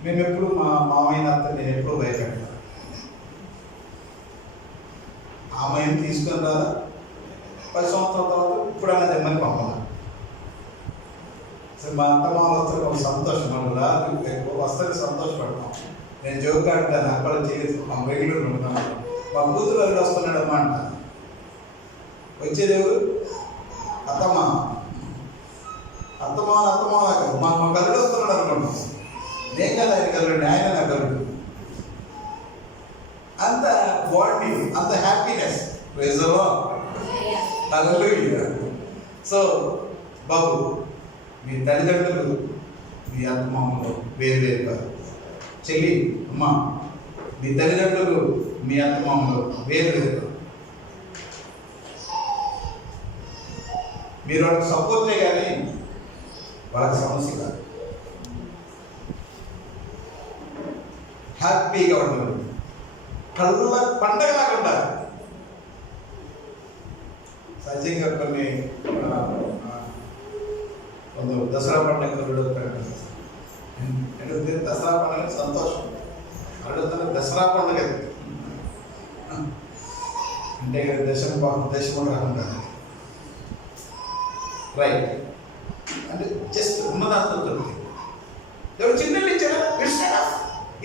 మేము ఎప్పుడు మా మామయ్య అత్త నేను ఎప్పుడు భయపెడతాను. ఆమెను తీసుకొని రాదా 10 సంవత్సరాల తర్వాత ఇప్పుడన్నా జమ్మని పంపాలి. అసలు మా అత్త మామూలు వస్తారు, ఒక సంతోషం. ఎక్కువ వస్తుంది, సంతోషపడతాం. నేను జోక్ అంటాను, అక్కడ చేసి మా బెంగళూరు ఉంటాను. మా కూతురు అల్లుడు వస్తున్నాడమ్మా అంటాను. వచ్చేది ఎవరు? అత్తమ్మ మా కల్లుడు వస్తున్నాడు అనుకుంటాం. నేను కదా ఆయన కల్లుడు, ఆయన నా కల్లుడు. అంత బాండి, అంత హ్యాపీనెస్. సో బాబు, మీ తల్లిదండ్రులు మీ అత్తమామలు వేరు కాదు. చెల్లి, అమ్మ, మీ తల్లిదండ్రులు మీ అత్తమామలు వేరు కాదు. మీరు వాళ్ళకి సపోర్టే కానీ వాళ్ళకి సమస్య కాదు. హ్యాపీగా ఉండదు, కళ్ళ పండగలాగా ఉండాలి. సహజంగా కొందరు దసరా పండుగ ఎందుకంటే దసరా పండుగ సంతోషం. అడుగుతున్న దసరా పండుగ అంటే దేశం రకం కాదు, రైట్? అంటే జస్ట్ ఉన్నదాంతో దొరుకుతుంది. ఎవరు చిన్నలు ఇచ్చారా?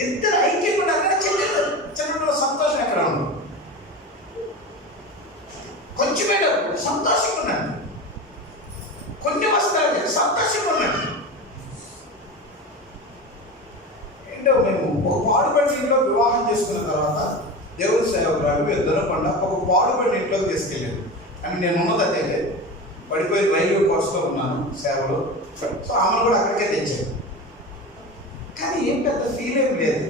ఇద్దరు ఐక్యం కూడా చిన్నలో సంతోషం ఎక్కడ ఉండదు. కొంచెమేదో సంతోషంగా ఉన్నాడు, కొన్ని వస్తాయి సంతోషంగా ఉన్నాడు. ఏంటో మేము ఒక పాడుబడిన ఇంట్లో వివాహం చేసుకున్న తర్వాత దేవుడి సేవకురాలు దొరకకుండా ఒక పాడుబడిన ఇంట్లోకి తీసుకెళ్ళాను. అని నేను ఉన్నది అదే, పడిపోయి రైల్వే కోర్సులో ఉన్నాను సేవలో. సో ఆమెను కూడా అక్కడికే తెచ్చాను. కానీ ఏం పెద్ద ఫీల్ ఏం లేదు.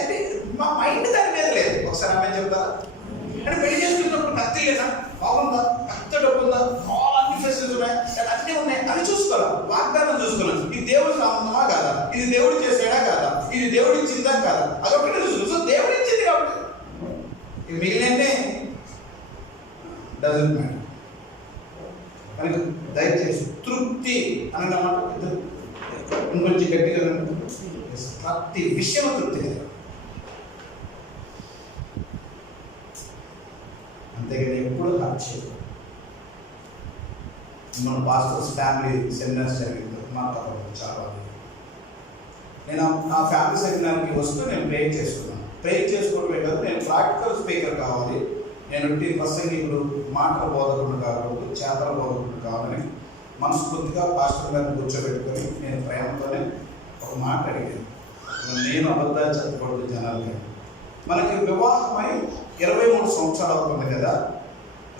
అంటే మా మైండ్ దాని మీద లేదు. ఒకసారి ఆమె చెప్తారా? అంటే పెళ్లి చేసుకున్నప్పుడు కత్తి లేదా, బాగుందా, కత్తి డబ్బు ఉందా, అన్ని ఫెసిలిటీస్ ఉన్నాయి, అన్నీ ఉన్నాయి అని చూసుకోవాలి. వాగ్దానం చూసుకున్నాను. ఇది దేవుడి సంబంధమా కాదా, ఇది దేవుడు చేసాడా కాదా, ఇది దేవుడు ఇచ్చిందా కాదా, అదొకటి చూసుకున్నాను. సో దేవుడు ఇచ్చింది కాబట్టి ఇది మిగిలినే డజంట్ మ్యాటర్. కనుక దయచేసి తృప్తి అన్నమాట ఇంకొంచెం గట్టిగా ప్రతి విషయం తృప్తి కదా. అంతేగాని ఎప్పుడు హర్ట్ చేయదు. మన పాస్టర్స్ ఫ్యామిలీ సెమినార్స్ జరిగింది మాట్లాడదు చాలా. నేను ఆ ఫ్యామిలీ సెమినార్కి వస్తూ నేను ప్రే చేసుకున్నాను. ప్రే చేసుకోవడమే కాదు, నేను ప్రాక్టికల్ స్పీకర్ కావాలి, నేను ప్రసంగికుడు మాటల బోధకుడు కాకూడదు, చేతల బోధకుడు కావాలని మనస్ఫూర్తిగా పాస్టర్ గారిని కూర్చోబెట్టుకొని నేను ప్రేమతోనే ఒక మాట అడిగాను. నేను అబద్ధాలు చెప్పకూడదు జనాలకి. మనకి వివాహమై 23 సంవత్సరాలు అవుతుంది కదా.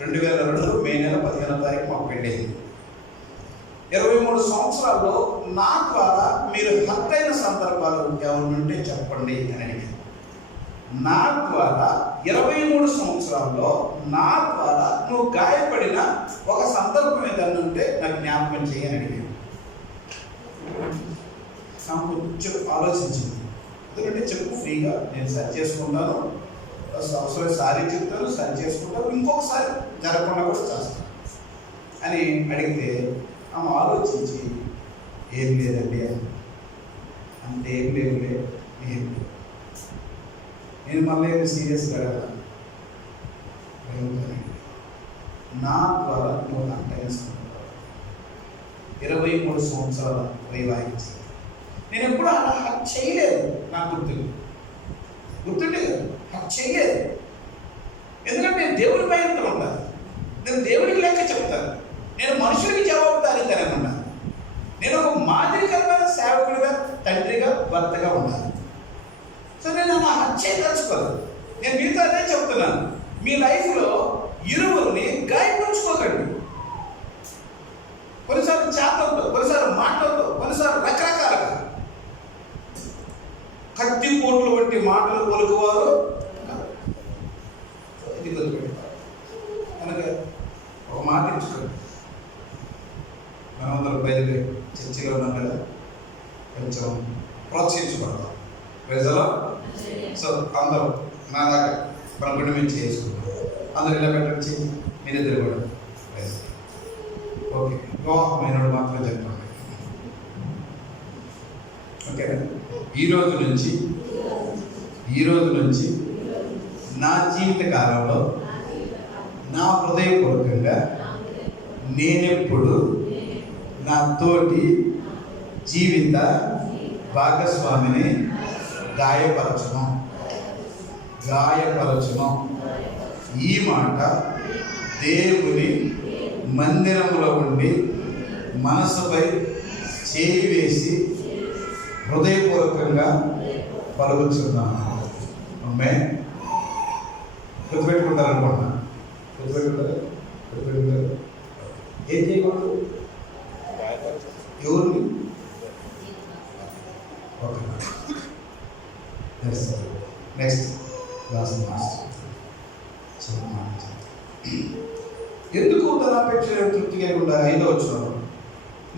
2002 మే నెల 15వ తారీఖు మాకు పెళ్ళయింది. 23 సంవత్సరాల్లో నా ద్వారా మీరు హర్ట్ అయిన సందర్భాలు ఎవరి ఉంటే చెప్పండి అని అడిగాను. నా ద్వారా 23 సంవత్సరాల్లో నా ద్వారా నువ్వు గాయపడిన ఒక సందర్భం ఏదన్నా ఉంటే నాకు జ్ఞాపకం చేయని అడిగాను. నాకు కొంచెం ఆలోచించింది. ఎందుకంటే చెప్పు ఫ్రీగా, నేను సరి చేసుకుంటాను, అవసరం సారీ చెప్తాను, సరి చేసుకుంటాను, ఇంకొకసారి జరగకుండా కూడా చేస్తాను అని అడిగితే ఆమె ఆలోచించి ఏం లేదండి అంతే, ఏం లేవులే, ఏం లేదు. నేను మళ్ళీ సీరియస్గా అడగాను, నా ద్వారా నువ్వు నాకు తెలుసుకుంటావు. 23 సంవత్సరాల వైవాహిక నేను ఎప్పుడు అలా హక్ చేయలేదు. నాకు గుర్తుండే హక్ చేయలేదు. ఎందుకంటే నేను దేవుడి భయంతో ఉంటాను, నేను దేవుడికి లెక్క చెప్తాను, నేను మనుషులకి జవాబుదారీతనంగా ఉన్నాను, నేను ఒక మాదిరికరమైన సేవకుడిగా, తండ్రిగా, భర్తగా ఉన్నాను. సో నేను అలా హక్ చేయదలుచుకోలేదు. నేను మీతో అదే చెప్తున్నాను, మీ లైఫ్లో ఇరువురిని గాయపరుచుకోకండి. కొన్నిసార్లు చేతలతో, కొన్నిసార్లు మాటలతో, కొన్నిసార్లు రకరకాలుగా కత్తి పోట్లు వంటి మాటలు పలుకువారు ఇది గుర్తుపెట్టారు. కనుక ఒక మాట ఇచ్చుకోండి. మనమందరం బయలుదే చర్చిలో ఉన్నాం కదా, కొంచెం ప్రోత్సహించబడతాం ప్రజలు. సో అందరూ నా దాకా మన గుండె మీద చేసుకుంటాం. అందరు ఇలా పెట్టండి, మీరిద్దరు కూడా ఓకే. వివాహమైన మాత్రం చెప్పండి. ఓకేనా? ఈ రోజు నుంచి నా జీవిత కాలంలో నా హృదయపూర్వకంగా నేనెప్పుడు నా తోటి జీవిత భాగస్వామిని గాయపరచను. ఈ మాట దేవుని మందిరంలో ఉండి మనసుపై చేయి వేసి హృదయపూర్వకంగా పలుకుతున్నాను. అమ్మే గుర్తుపెట్టుకుంటారనుకుంటున్నా. గుర్తుపెట్టుకుంటారు. ఏం చేయకూడదు? ఎవరిని? ఓకే, నెక్స్ట్ లాస్ట్ మాస్టర్ ఎందుకు ధనాపేక్ష తృప్తి కలిగి ఉండాలి? 5వ వచనం,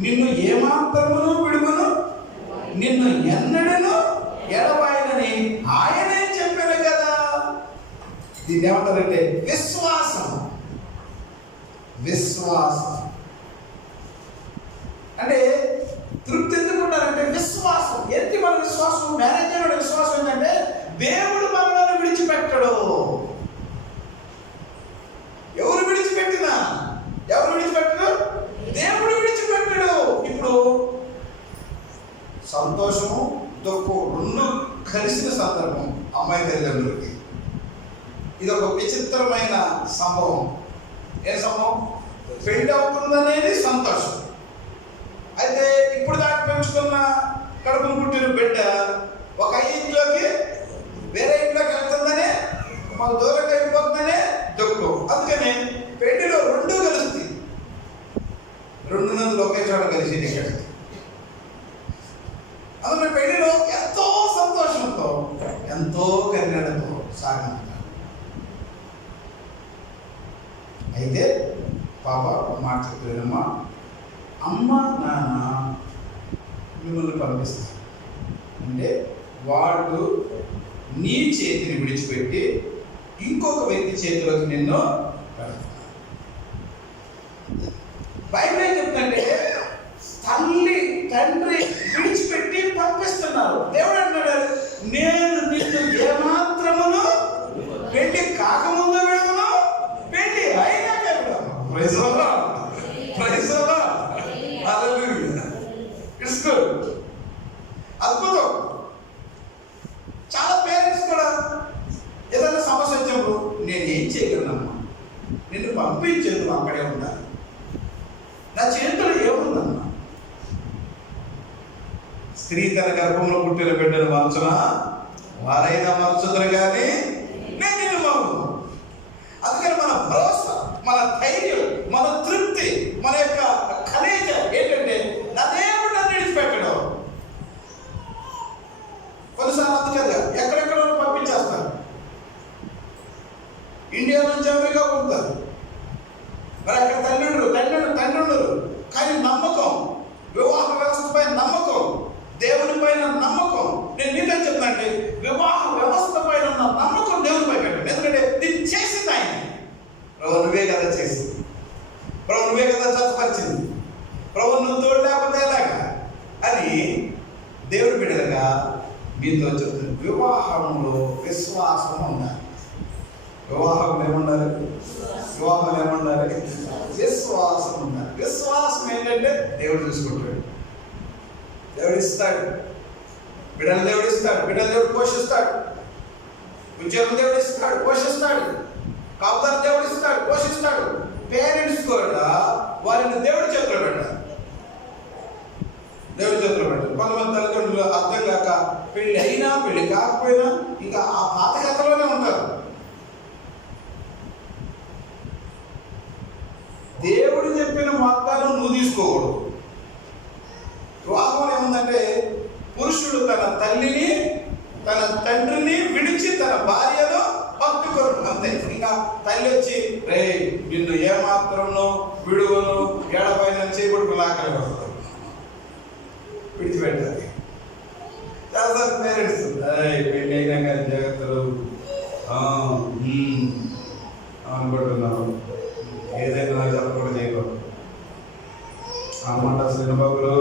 నిన్ను ఏమాత్రమును విడువను, నిన్ను ఎన్నడను ఎడబాయనని ఆయనే చెప్పాను కదా. దీన్ని ఏమంటారంటే విశ్వాసం. అంటే తృప్తి ఎందుకు ఉండాలంటే విశ్వాసం. ఏంటి మన విశ్వాసం? మ్యారేజ్ అయిన విశ్వాసం ఏంటంటే దేవుడు మనల్ని విడిచిపెట్టడు. ఎవరు విడిచిపెట్టినా, దేవుడు విడిచిపెట్టడు. ఇప్పుడు సంతోషము, దుఃఖం రెండు కలిసిన సందర్భం అమ్మాయి తల్లిదండ్రులకి. ఇది ఒక విచిత్రమైన సంభవం. ఏ సంభవం? పెళ్లి అవుతుందనేది సంతోషం. అయితే ఇప్పుడు దాకా పెంచుకున్న కడుపును పుట్టిన బిడ్డ ఒక ఇంట్లోకి వేరే ఇంట్లోకి వెళ్తుందనే, మాకు దూరం అయిపోతుందనే దుఃఖం. అందుకని పెళ్లిలో రెండు కలుస్తాయి. 2 నదులు ఒకే చోట కలిసి ఇక్కడ. అందులో పెళ్లిలో ఎంతో సంతోషంతో, ఎంతో కన్నడతో సాగుతారు. అయితే పాప మాట చెప్పలేదమ్మా, అమ్మ నాన్న మిమ్మల్ని పంపిస్తారు అంటే వాళ్ళు నీ చేతిని విడిచిపెట్టి ఇంకొక వ్యక్తి చేతిలోకి నిన్ను పెడతారు. బైబిల్ ఏం చెప్తుందంటే తల్లి తండ్రి విడిచిపెట్టి పంపిస్తున్నారు. దేవుడు అంటున్నాడు, నేను నిన్ను ఏమాత్రమును పెళ్లి కాకముందు విడవను, పెళ్లి అయినాక విడవను. Praise the lord. Hallelujah. It's good. అద్భుతం. చాలా పేరెంట్స్ కూడా ఏదైనా సమస్య వచ్చినప్పుడు నేను ఏం చేయగలనమ్మా, నిన్ను పంపించేది అక్కడే ఉండాలి, నా చేతులు ఏముందమ్మా. స్త్రీ తన గర్భంలో పుట్టిన బిడ్డను మార్చునా, వారైనా మార్చుదరు కానీ నేను నిన్ను మార్చను. అందుకని మన భరోసా, మన ధైర్యం, మన తృప్తి, మన యొక్క ఖలేజ ఏంటంటే నా దేవుడు నన్ను విడిచిపెట్టడం. కొన్నిసార్లు అందుకని ఎక్కడెక్కడో పంపించేస్తారు. ఇండియా నుంచి అమెరికా పంపుతారు, మరి అక్కడ తండ్రి ఉండరు. కానీ నమ్మకం, వివాహ వ్యవస్థ పైన నమ్మకం, దేవుని పైన నమ్మకం. నేను నీతో చెప్తానంటే వివాహ వ్యవస్థ పైన ఉన్న నమ్మకం దేవునిపై పెట్టండి. ఎందుకంటే దీన్ని చేసింది ఆయన. ప్రభు నువ్వే కదా చేసింది, ప్రభు నువ్వే కదా జతపరిచింది, ప్రభు నువ్వు తోడు లేకపోతే ఎలాగా అని దేవుడి బిడ్డలుగా మీతో చెప్తుంది. వివాహంలో విశ్వాసం ఉండాలి. వివాహం ఏముండాలి? విశ్వాసం ఉండాలి. విశ్వాసం ఏంటంటే దేవుడు చూసుకుంటాడు, దేవుడు ఇస్తాడు, బిడ్డలు దేవుడు ఇస్తాడు, బిడ్డలు దేవుడు పోషిస్తాడు, ఉద్యోగం దేవుడు ఇస్తాడు, పోషిస్తాడు, కాపుదారు దేవుడు ఇస్తాడు, పోషిస్తాడు. పేరెంట్స్ కూడా వారిని దేవుడి చేతిలో పెట్టాలి. కొంతమంది తల్లిదండ్రులు అర్థం కాక పెళ్ళి అయినా పెళ్ళి కాకపోయినా ఇంకా ఆ పాత కథలోనే ఉంటారు. దేవుడు చెప్పిన వాగ్దానం నువ్వు తీసుకోకూడదు. వివాహం ఏముందంటే పురుషుడు తన తల్లిని తన తండ్రిని విడిచి తన భార్యను పట్టుకోరు, అంతే. ఇంకా తల్లి వచ్చి రే నిన్ను ఏమాత్రంలో విడువను ఏడపైన చేయబడుకు లాకలి వస్తారు, విడిచిపెట్టాలి. చాలాసార్లు పేరెంట్స్ పెళ్ళి అయినా కానీ జాగ్రత్తలు అనుకుంటున్నావు, ఏదైనా నాకు చెప్పకుండా చేయకూడదు. అన్నమాట శ్రీనబాబులు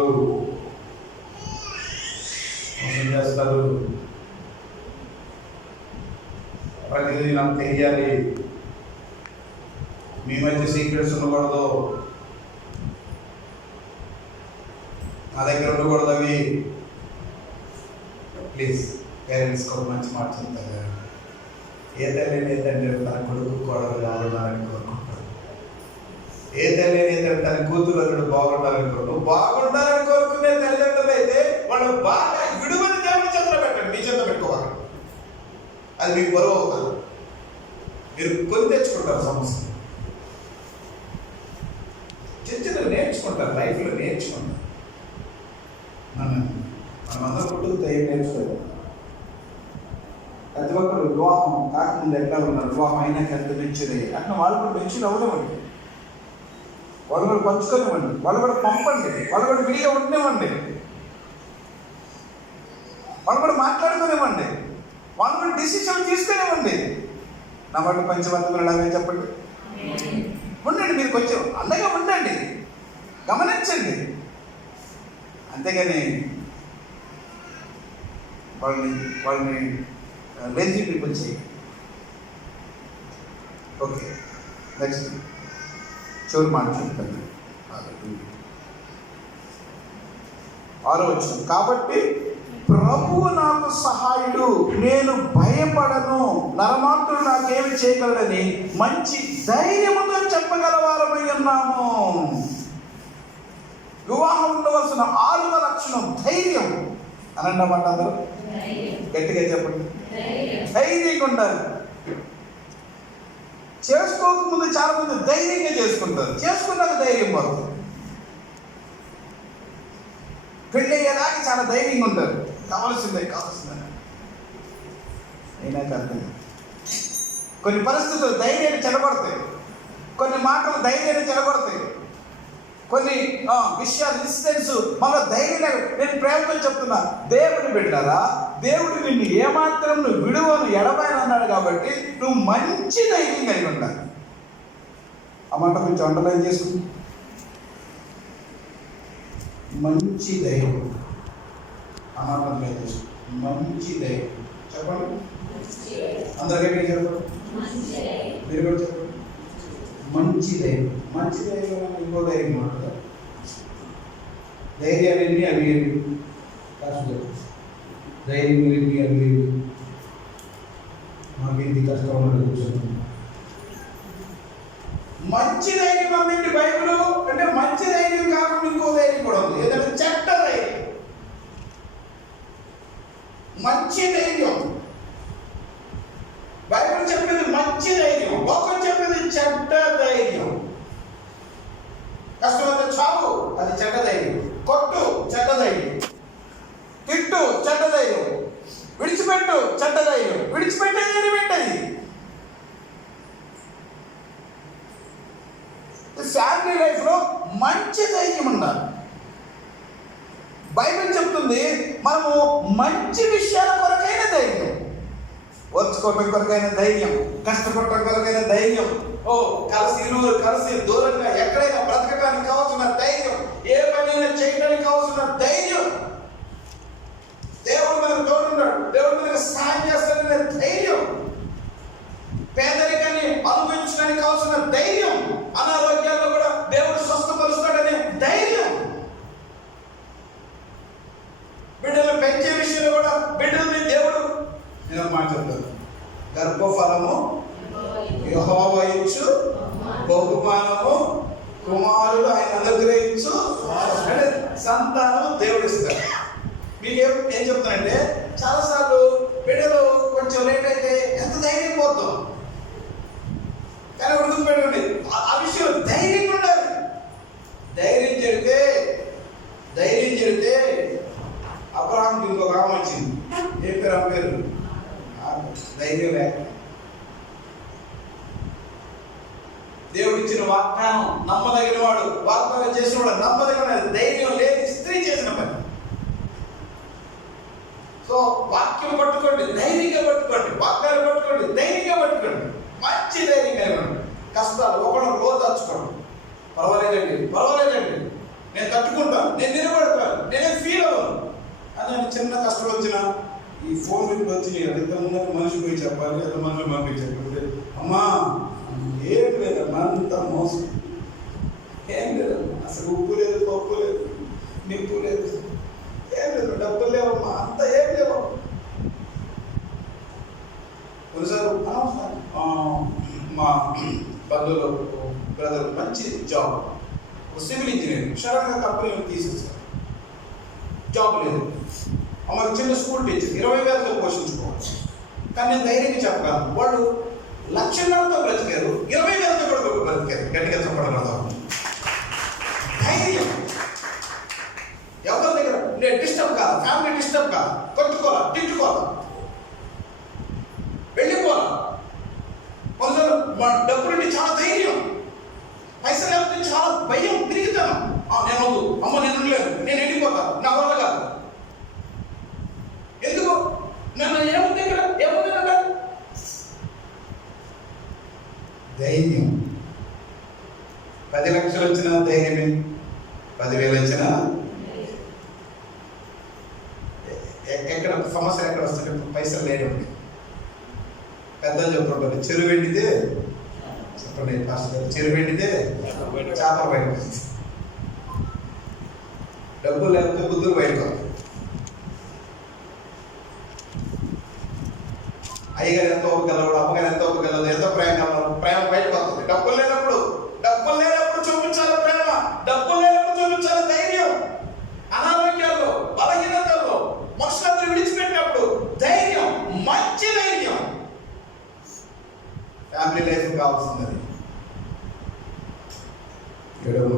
మోసం చేస్తారు, ప్రతిదీ నాకు తెలియాలి, మీ మధ్య సీక్రెట్స్ ఉండకూడదు, నా దగ్గర ఉండకూడదు అవి. ప్లీజ్ పేరెంట్స్కి ఒక మంచి మాట చెప్తారు. ఏ తల్లి ఏదంటే తన కొడుకు కోడలు బాగుండాలని కోరుకుంటారు, ఏ తల్లి ఏదంటే తన కూతురు అల్లుడు బాగుండాలని కోరు. నువ్వు బాగుండాలని కోరుకునే తల్లిదండ్రులు అయితే వాళ్ళు బాగా విడువని దేవుని చేతిలో పెట్టండి, మీ చేతిలో పెట్టుకోవాలి. అది మీకు బరువు అవుతుంది, మీరు కొని తెచ్చుకుంటారు సమస్య. చిన్న నేర్చుకుంటారు, లైఫ్లో నేర్చుకుంటారు. మనమందరం పుట్టుకు తయారు నేర్చుకోవాలి. ప్రతి ఒక్కరు వివాహం కాకముందు ఎట్లా ఉన్నారు, వివాహం అయినాక ఎంత మెచ్యూర్ అయ్యి అట్లా వాళ్ళు కూడా మెచ్యూర్ అవ్వనివ్వండి, వాళ్ళు కూడా పంచుకొనివ్వండి, వాళ్ళు కూడా పంపండి, వాళ్ళు కూడా విడిగా ఉండనివ్వండి, వాళ్ళు కూడా మాట్లాడుకునివ్వండి, వాళ్ళు కూడా డిసిషన్ తీసుకునివ్వండి. నా వాళ్ళు పంచవర్తకులు అలాగే చెప్పండి. ఉండండి, మీరు కొంచెం అండగా ఉండండి, గమనించండి. అంతేగాని వాళ్ళని లేజీ పీపుల్ చేయండి. ఓకే, నెక్స్ట్ చివరి మాట చెప్తాను. 6వ వచనం. కాబట్టి ప్రభువు నాకు సహాయుడు, నేను భయపడను, నరమాత్రుడు నాకేమి చేయగలడని మంచి ధైర్యముతో చెప్పగలవారమై ఉన్నాము. వివాహం ఉండవలసిన 6వ లక్షణం ధైర్యం. అనండి అన్నమాట, అందరూ గట్టిగా చెప్పండి. ధైర్యంగా ఉండాలి. చేసుకోకముందు చాలా మంది ధైర్యంగా చేసుకుంటారు, చేసుకున్నాక ధైర్యం పోతుంది. పెళ్ళి అయ్యేదాకా చాలా ధైర్యంగా ఉంటారు, కావాల్సిందే అయినా కాదు. కొన్ని పరిస్థితులు ధైర్యాన్ని చెడగొడతాయి, కొన్ని మాటలు ధైర్యాన్ని చెడగొడతాయి, కొన్ని విషయాలు ఇన్సిడెంట్స్ మళ్ళీ ధైర్యం. నేను ప్రేమతో చెప్తున్నా, దేవుని బిడ్డలారా, దేవుడు నిన్ను ఏమాత్రం నువ్వు విడువను ఎడబాయని అన్నాడు. కాబట్టి నువ్వు మంచి ధైర్యం కలిగి ఉండాలి. ఆ మాట కొంచెం అండర్లైన్ చేసుకుని, మంచి ధైర్యం. ఆ మాట అండర్లైన్ చేసుకుని, మంచి ధైర్యం. చెప్పండి అందరికీ చెప్పండి, మీరు కూడా చెప్పండి. మంచి ధైర్యం. మంచి ధైర్యం ఇంకో ధైర్యం మాట. ధైర్యాలు ఎన్ని అవి కాదు, ధైర్యం ఎన్ని అవి మాకు ఇది కష్టం ఉండదు కూర్చొని. మంచి ధైర్యం అన్నింటి బైబిల్ అంటే మంచి ధైర్యం కాకుండా ఇంకో ధైర్యం కూడా ఉంది, ఏదంటే చెడ్డ ధైర్యం. మంచి ధైర్యం బైబిల్ చెప్పేది మంచి ధైర్యం, లోకం చెప్పేది చెడ్డ ధైర్యం. కష్టమైతే చావు, అది చెడ్డ ధైర్యం. కొట్టు, చెడ్డ ధైర్యం. తిట్టు, చెడ్డ ధైర్యం. విడిచిపెట్టు, చెడ్డ ధైర్యం. విడిచిపెట్టే ధైర్యం ఏంటది? ఫ్యామిలీ లైఫ్లో మంచి ధైర్యం ఉండాలి. బైబిల్ చెప్తుంది మనము మంచి విషయాల కొరకైన ధైర్యం, ఓర్చుకోవటం కొరకైన ధైర్యం, కష్టపడటం కొరకైన ధైర్యం, కలిసి దూరంగా ఎక్కడైనా బ్రతకడానికి కావాల్సిన ధైర్యం, ఏ పనైనా చేయడానికి కావాల్సిన ధైర్యం, దేవుడు మనకు తోడున్నాడు, దేవుడు మనకు సహాయం చేస్తాడనే ధైర్యం, పేదరికాన్ని అనుభవించడానికి కావాల్సిన ధైర్యం, అనారోగ్యాల్లో కూడా దేవుడు స్వస్థపరుస్తాడనే ధైర్యం, బిడ్డలు పెంచే విషయంలో కూడా బిడ్డల్ని దేవుడు, నేను మాట చెప్తాను, గర్భఫలము యెహోవా ఇచ్చు బహుమానము, కుమారుడు ఆయన అనుగ్రహించు అంటే సంతానం దేవుడు ఇస్తాడు. మీకు ఏం చెప్తానంటే, చాలాసార్లు బిడ్డలు కొంచెం లేట్ అయితే ఎంత ధైర్యం పోతాం, కానీ గుర్తుపెట్టుకోండి ఆ విషయం ధైర్యం ఉండాలి. ధైర్యం చెడితే అబ్రహాంకి ఇంకొక ఆమె వచ్చింది. ఏ పేరు ఆ పేరు? ధైర్యం లేక. దేవుడు ఇచ్చిన వాగ్దానం నమ్మదగిన వాడు, వాగ్దానం చేసిన వాడు నమ్మదగిన, ధైర్యం లేని స్త్రీ చేసిన పని. సో వాక్యం పట్టుకోండి, ధైర్యంగా పట్టుకోండి, వాగ్దానం పట్టుకోండి, ధైర్యంగా పట్టుకోండి, మంచి ధైర్యం కలిగండి. కష్టాలు ఒకళ్ళు రోజు పర్వాలేదండి, నేను తట్టుకుంటాను, నేను నిలబడతాను, నేనే ఫీల్ అవ్వను అని చిన్న కష్టం వచ్చినా ఈ ఫోన్ మీద వచ్చి ఎంతమంది మనిషి పోయి చెప్పాలి, ఎంతమంది పంపి చెప్పాలి, అమ్మా ఏం లేదమ్మా, అంత మోసం, ఏం లేదమ్మా, అసలు ఉప్పు లేదు, పప్పు లేదు, నిప్పు లేదు, ఏం లేదు, డబ్బులు లేవమ్మా, అంత ఏం లేవు. కొన్నిసార్లు మా బంధువులు బ్రదర్ మంచి జాబ్, సివిల్ ఇంజనీర్, సడన్గా కంపెనీలో తీసేస్తారు, జాబ్ లేదు. అమ్మకి చిన్న స్కూల్ టీచర్, 20,000తో పోషించుకోవచ్చు. కానీ నేను ధైర్యంగా చెప్పగలను, వాళ్ళు 1,00,000తో బ్రతికారు, 20,000తో కూడా బ్రతికారు. గట్టిగా చెప్పగలుగుతాం. ధైర్యం ఎవరి దగ్గర నేను డిస్టర్బ్ కాదు, ఫ్యామిలీ డిస్టర్బ్ కాదు, కొట్టుకోవాలా, తిట్టుకోవాలా, వెళ్ళిపోవాలా. కొందరు డబ్బులుండి చాలా ధైర్యం, పైసలు లేకపోతే చాలా భయం, తిరుగుతాను, నేను వద్దు, అమ్మ నేను ఉండలేను, నేను వెళ్ళిపోతాను, నా వల్ల కాదు. ఎందుకు? నన్ను ఏముంది ఇక్కడ, ఏముంది కాదు. ధైర్యం 10 లక్షలు వచ్చిన ధైర్యమే, 10,000 వచ్చినా ఎక్కడ సమస్య ఎక్కడ వస్తుంది? పైసలు లేని పెద్దలు చెప్తుంటారు, చెరువు ఎండితే చెప్పండి పాస్టర్, చెరువు ఎండితే చేపలు బయటకు వస్తుంది, డబ్బులు లేకపోతే బుద్ధులు బయటకు వస్తాయి. అయ్యగారు ఎంతో ఒప్పుకెళ్ళడు, అమ్మగారు ఎంతో ఒప్పుకెళ్ళదు, ఎంతో ప్రేమ కలరు, ప్రేమ బయటకు వస్తుంది. డబ్బులు లేనప్పుడు చూపించాలి ప్రేమ, డబ్బులు లేనప్పుడు చూపించాలి ధైర్యం. అనారోగ్యాల్లో, బలహీనతల్లో, మనుషులందరూ విడిచిపెట్టినప్పుడు ధైర్యం, మంచి ధైర్యం. ఫ్యామిలీ లైఫ్ కావాల్సింది. 7వ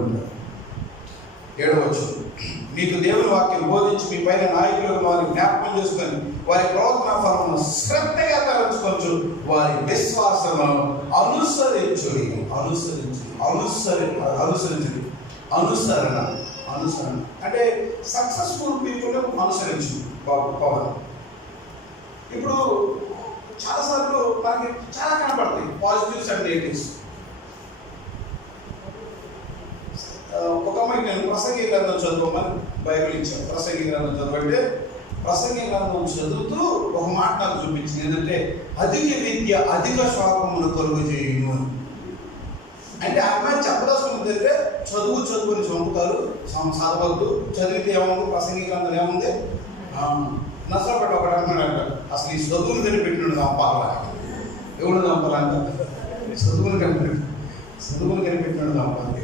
మీకు దేవుని వాక్యం బోధించి మీ పైన నాయకులకు వారిని జ్ఞాపకం చేసుకొని వారి ప్రవర్తన ఫలమును శ్రద్ధగా తలంచుకోవచ్చు, వారి విశ్వాసమును అనుసరించుడి. అనుసరణ అంటే సక్సెస్ఫుల్ పీపుల్ అనుసరించు పవన్. ఇప్పుడు చాలాసార్లు మనకి చాలా కనపడతాయి పాజిటివ్స్ అండ్ నెగిటివ్స్. ఒక అమ్మాయికి నేను ప్రసంగి గ్రంథం చదువుకోమని బైబిల్ ఇచ్చాను. ప్రసంగి గ్రంథం చదవంటే ప్రసంగి గ్రంథం చదువుతూ ఒక మాట నాకు చూపించింది, ఏంటంటే అధిక విద్య అధిక శోకమును కలుగు చేయును అంటే ఆ అమ్మాయి చెప్పదలుచుకున్నది అయితే చదువుని చంపుతారు, చదవద్దు, చదివితే ఏముంది, ప్రసంగి గ్రంథం ఏముంది, నష్టపడ్డ ఒకటి అంటున్నాడు, అసలు ఈ చదువును కనిపెట్టినాడు చంపాలా, ఎవడు చంపాలంట, చదువును కనిపెట్టినాడు చంపాలి.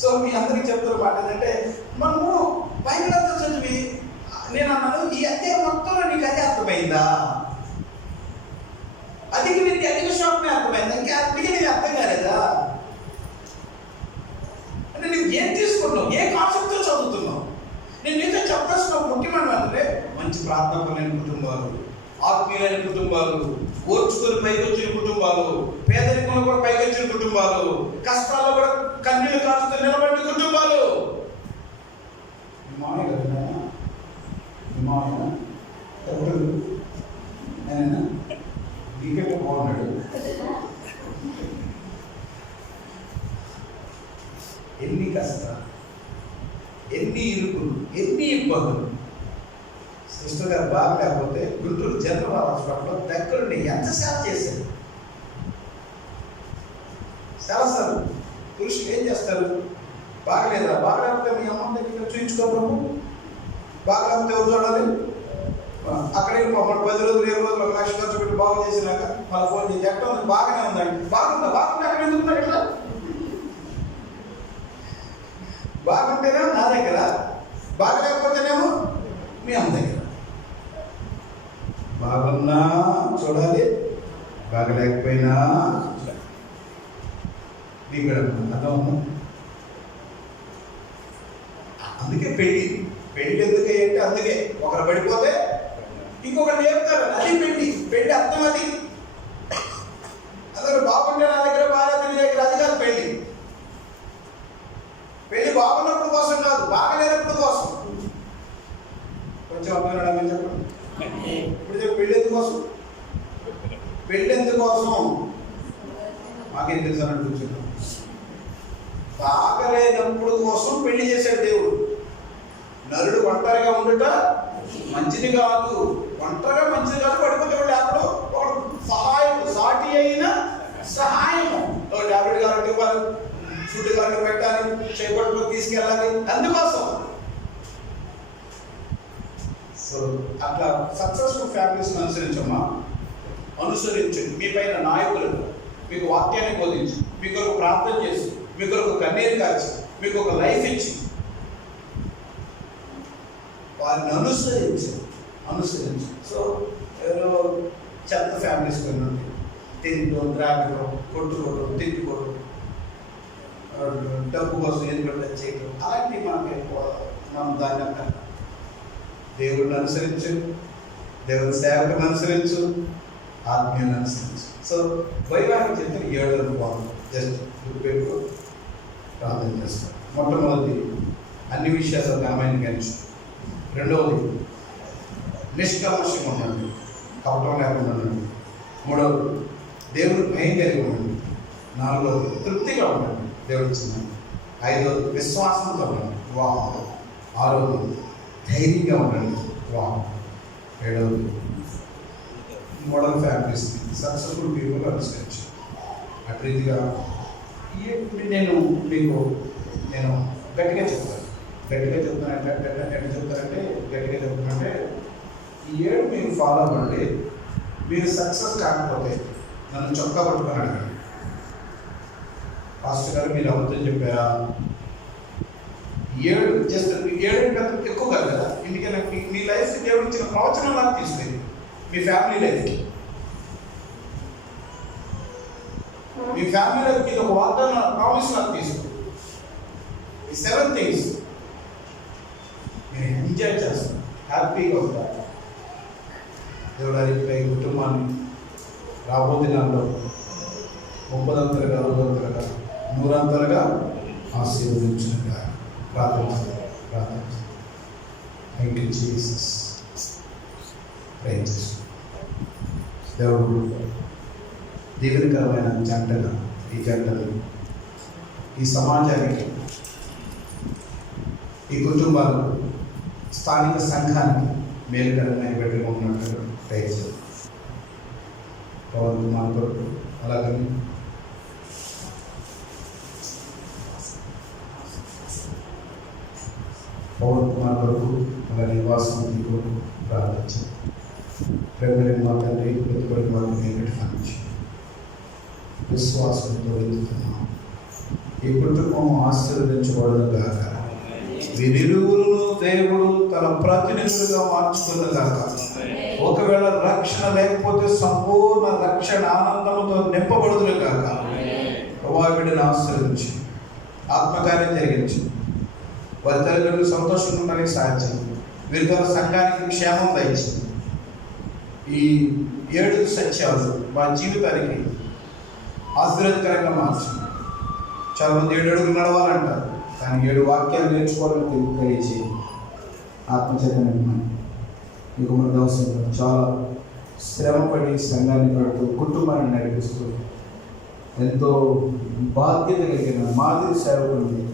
సో మీ అందరికీ చెప్తున్న మాట ఏంటంటే, మనము బైబిల్ అంతా చదివి నేను అన్నాను, ఈ అధ్యాయం మొత్తంలో నీకు అదే అర్థమైందా? అధిక విద్య అధిక శోకమే అర్థమైందా? ఇంకా మిగిలినది అర్థం కాలేదా? అంటే నువ్వు ఏం తీసుకుంటున్నావు, ఏ కాన్సెప్ట్తో చదువుతున్నావు? నేను నీతో చెప్పాల్సిన ముఖ్యమైన అంటే మంచి ప్రార్థన లేని కుటుంబాలు, ఆత్మీయులైన కుటుంబాలు, ఓర్చుకొని పైకి వచ్చిన కుటుంబాలు, పేదరికంలో కూడా పైకి వచ్చిన కుటుంబాలు, కష్టాల్లో కూడా కన్నీరు ఎన్ని కష్టాలు, ఎన్ని ఇరుకులు, ఎన్ని ఇబ్బందులు. సిస్టర్ గారు బాగలేకపోతే గుంటూరు జనరల్ హాస్పిటల్లో దగ్గరుండి ఎంత సేవ చేశారు. చాలాసార్లు పురుషులు ఏం చేస్తారు, బాగలేదా, బాగలేకపోతే మీ అమ్మ దగ్గర చూయించుకోవడం, బాగలేకపోతే ఎవరు చూడాలి, అక్కడే మమ్మల్ని 10 రోజులు 20 రోజులు 1 లక్ష ఖర్చు పెట్టి బాగు చేసినాక మళ్ళీ ఫోన్ చేసి ఎట్లా ఉంది, బాగానే ఉందండి. బాగుందా, బాగుంది, అక్కడ ఎందుకు ఎట్లా బాగుంటేనేమో నా దగ్గర, బాగలేకపోతేనేమో మీ అమ్మ దగ్గర. బాగున్నా చూడాలి, బాగలేకపోయినా చూడాలి. నీకు అర్థం ఉందా? అందుకే పెళ్ళి ఎందుకు అంటే అందుకే ఒకరు పడిపోతే ఇంకొకరు నేర్పుతారు, అది పెళ్ళి అర్థం. అది అసలు బాగుంటే నా దగ్గర, బాగా నీ దగ్గర, అది కాదు పెళ్ళి. పెళ్ళి బాగున్నప్పుడు కోసం కాదు, బాగలేనప్పుడు కోసం. కొంచెం అర్థం చెప్పండి. ఇప్పుడు పెళ్ళి ఎందుకోసం, పెళ్ళి ఎందుకోసం మాకేం తెలుసు అని కూర్చున్నాం. బాగలేనప్పుడు కోసం పెళ్లి చేశాడు దేవుడు. నరుడు ఒంటరిగా ఉండుట మంచిది కాదు, ఒంటరిగా మంచిది కాదు, పడిపోతే అప్పుడు ఒక సహాయం, సాటి అయిన సహాయం. టాబ్లెట్ కావాలంటే ఇవ్వాలి, ఫుడ్ కావాలంటే పెట్టాలి, చేపట్టుకు తీసుకెళ్ళాలి, అందుకోసం. సో అట్లా సక్సెస్ఫుల్ ఫ్యామిలీస్ అనుసరించమ్మా, అనుసరించండి. మీ పైన నాయకులు మీకు వాక్యాన్ని బోధించి, మీ కొరకు ప్రార్థన చేసి, మీ కొరకు కన్నీరు కాచి, మీకు ఒక లైఫ్ ఇచ్చి, వారిని అనుసరించి. సో ఏదో చెత్త ఫ్యామిలీస్ కొన్ని తింటూ, త్రాగడం, కొట్టుకోవడం, తిట్టుకోవడం, డబ్బు కోసం ఎదురు చేయడం, అలాంటివి మనం దాన్ని అంటాం. దేవుడిని అనుసరించు, దేవుని సేవకుని అనుసరించు, ఆత్మీయుని అనుసరించు. సో వైవాహిక జీవితం 7 అనుభవాలు జస్ట్ గుర్తుపెట్టుకో, ప్రార్థన చేస్తాం. మొట్టమొదటి అన్ని విషయాల్లో ఘనమైన గణించు. రెండవది నిష్కల్మషంగా ఉండండి, కపటం లేకుండా ఉండండి. మూడవది దేవుడు భయం కలిగి ఉండండి. నాలుగవది తృప్తిగా ఉండండి, దేవుడు ఇచ్చింది. ఐదవది విశ్వాసంతో ఉండండి, వాహనం. ఆరవది ధైర్యంగా ఉండండి, వాహనం. ఏడవది మోడల్ ఫ్యామిలీస్, సక్సెస్ఫుల్ పీపుల్ అనుసరించి. అటు రీతిగా నేను గట్టిగా చెప్తానంటే ఈ 7 మీరు ఫాలో అవ్వండి. మీరు సక్సెస్ కాకపోతే నన్ను చొక్కా పట్టుకొని అడగండి, పాస్టర్ గారు మీరు అబద్ధం చెప్పారా? 7 జస్ట్ 7 కంటే ఎక్కువ కాదు కదా. ఎందుకంటే మీ లైఫ్ దేవుడు ఇచ్చిన ప్రవచనం నాకు తీసుకెళ్ళి మీ ఫ్యామిలీ లైఫ్కి, మీ ఫ్యామిలీ లైఫ్కి ఇది ఒక వాగ్దాన ప్రామిస్ నాకు తీసుకో. ఈ 7 థింగ్స్ నేను ఎంజాయ్ చేస్తాను, హ్యాపీగా ఉంటాను. దేవుడు అడిగితే ఈ కుటుంబాన్ని రాబోదినాల్లో 30 60 100 ఆశీర్వదించుగా ప్రార్థన. Thank you Jesus. దేవుడు దీవెనకరమైన జంటగా ఈ జంటలు ఈ సమాజానికి, ఈ కుటుంబాలు, స్థానిక సంఘానికి మేలుకరమైన బిడ్డగా ఉన్నట్టు ప్రయత్నం. పవన్ కుమార్ కొరకు, అలాగే పవన్ కుమార్ కొరకు, అలాగే వాసంతి కొరకు ప్రార్థించి, ప్రేమలేని మా తండ్రి ప్రతిపడి మాకు నేను ఫలించి విశ్వాసంతో వెళ్తున్నాం. ఈ కుటుంబం ఆశీర్వదించబడదు గాక. వీరిరువులను దేవుడు తన ప్రతినిధులుగా మార్చుకున్న గాక. ఒకవేళ రక్షణ లేకపోతే సంపూర్ణ రక్షణ ఆనందంతో నింపబడుదురు గాక. ప్రభావ బిడ్డను ఆశీర్వదించి ఆత్మకార్యం జరిగించి వారి తల్లిదండ్రులు సంతోషంగా ఉండడానికి సాధ్యం. వీరి ద్వారా సంఘానికి క్షేమం దయచింది. ఈ 7 సత్యాలు మా జీవితానికి ఆశీర్వాదకరంగా మార్చింది. చాలామంది 7 అడుగులు నడవాలంటారు, కానీ 7 వాక్యాలు నేర్చుకోవాలని తెలియచేయండి. ఆత్మచైతన్యం మీకు మన అవసరం. చాలా శ్రమపడి సంఘాన్ని కడుతూ కుటుంబాన్ని నడిపిస్తూ ఎంతో బాధ్యత కలిగిన మాదిరి సేవకుని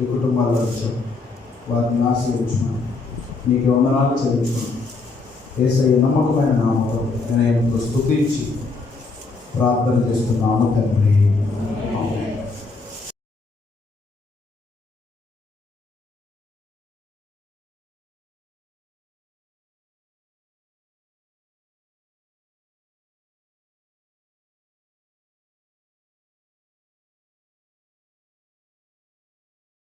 ఈ కుటుంబాల్లో వచ్చాం, వారిని ఆశీర్వదించున్నాను. నీకు వందనాలు చెల్లించుకున్నాను. యేసయ్య నమ్మకమైన నామములో వినయంతో స్తుతించి ప్రార్థన చేస్తున్నాము తండ్రి.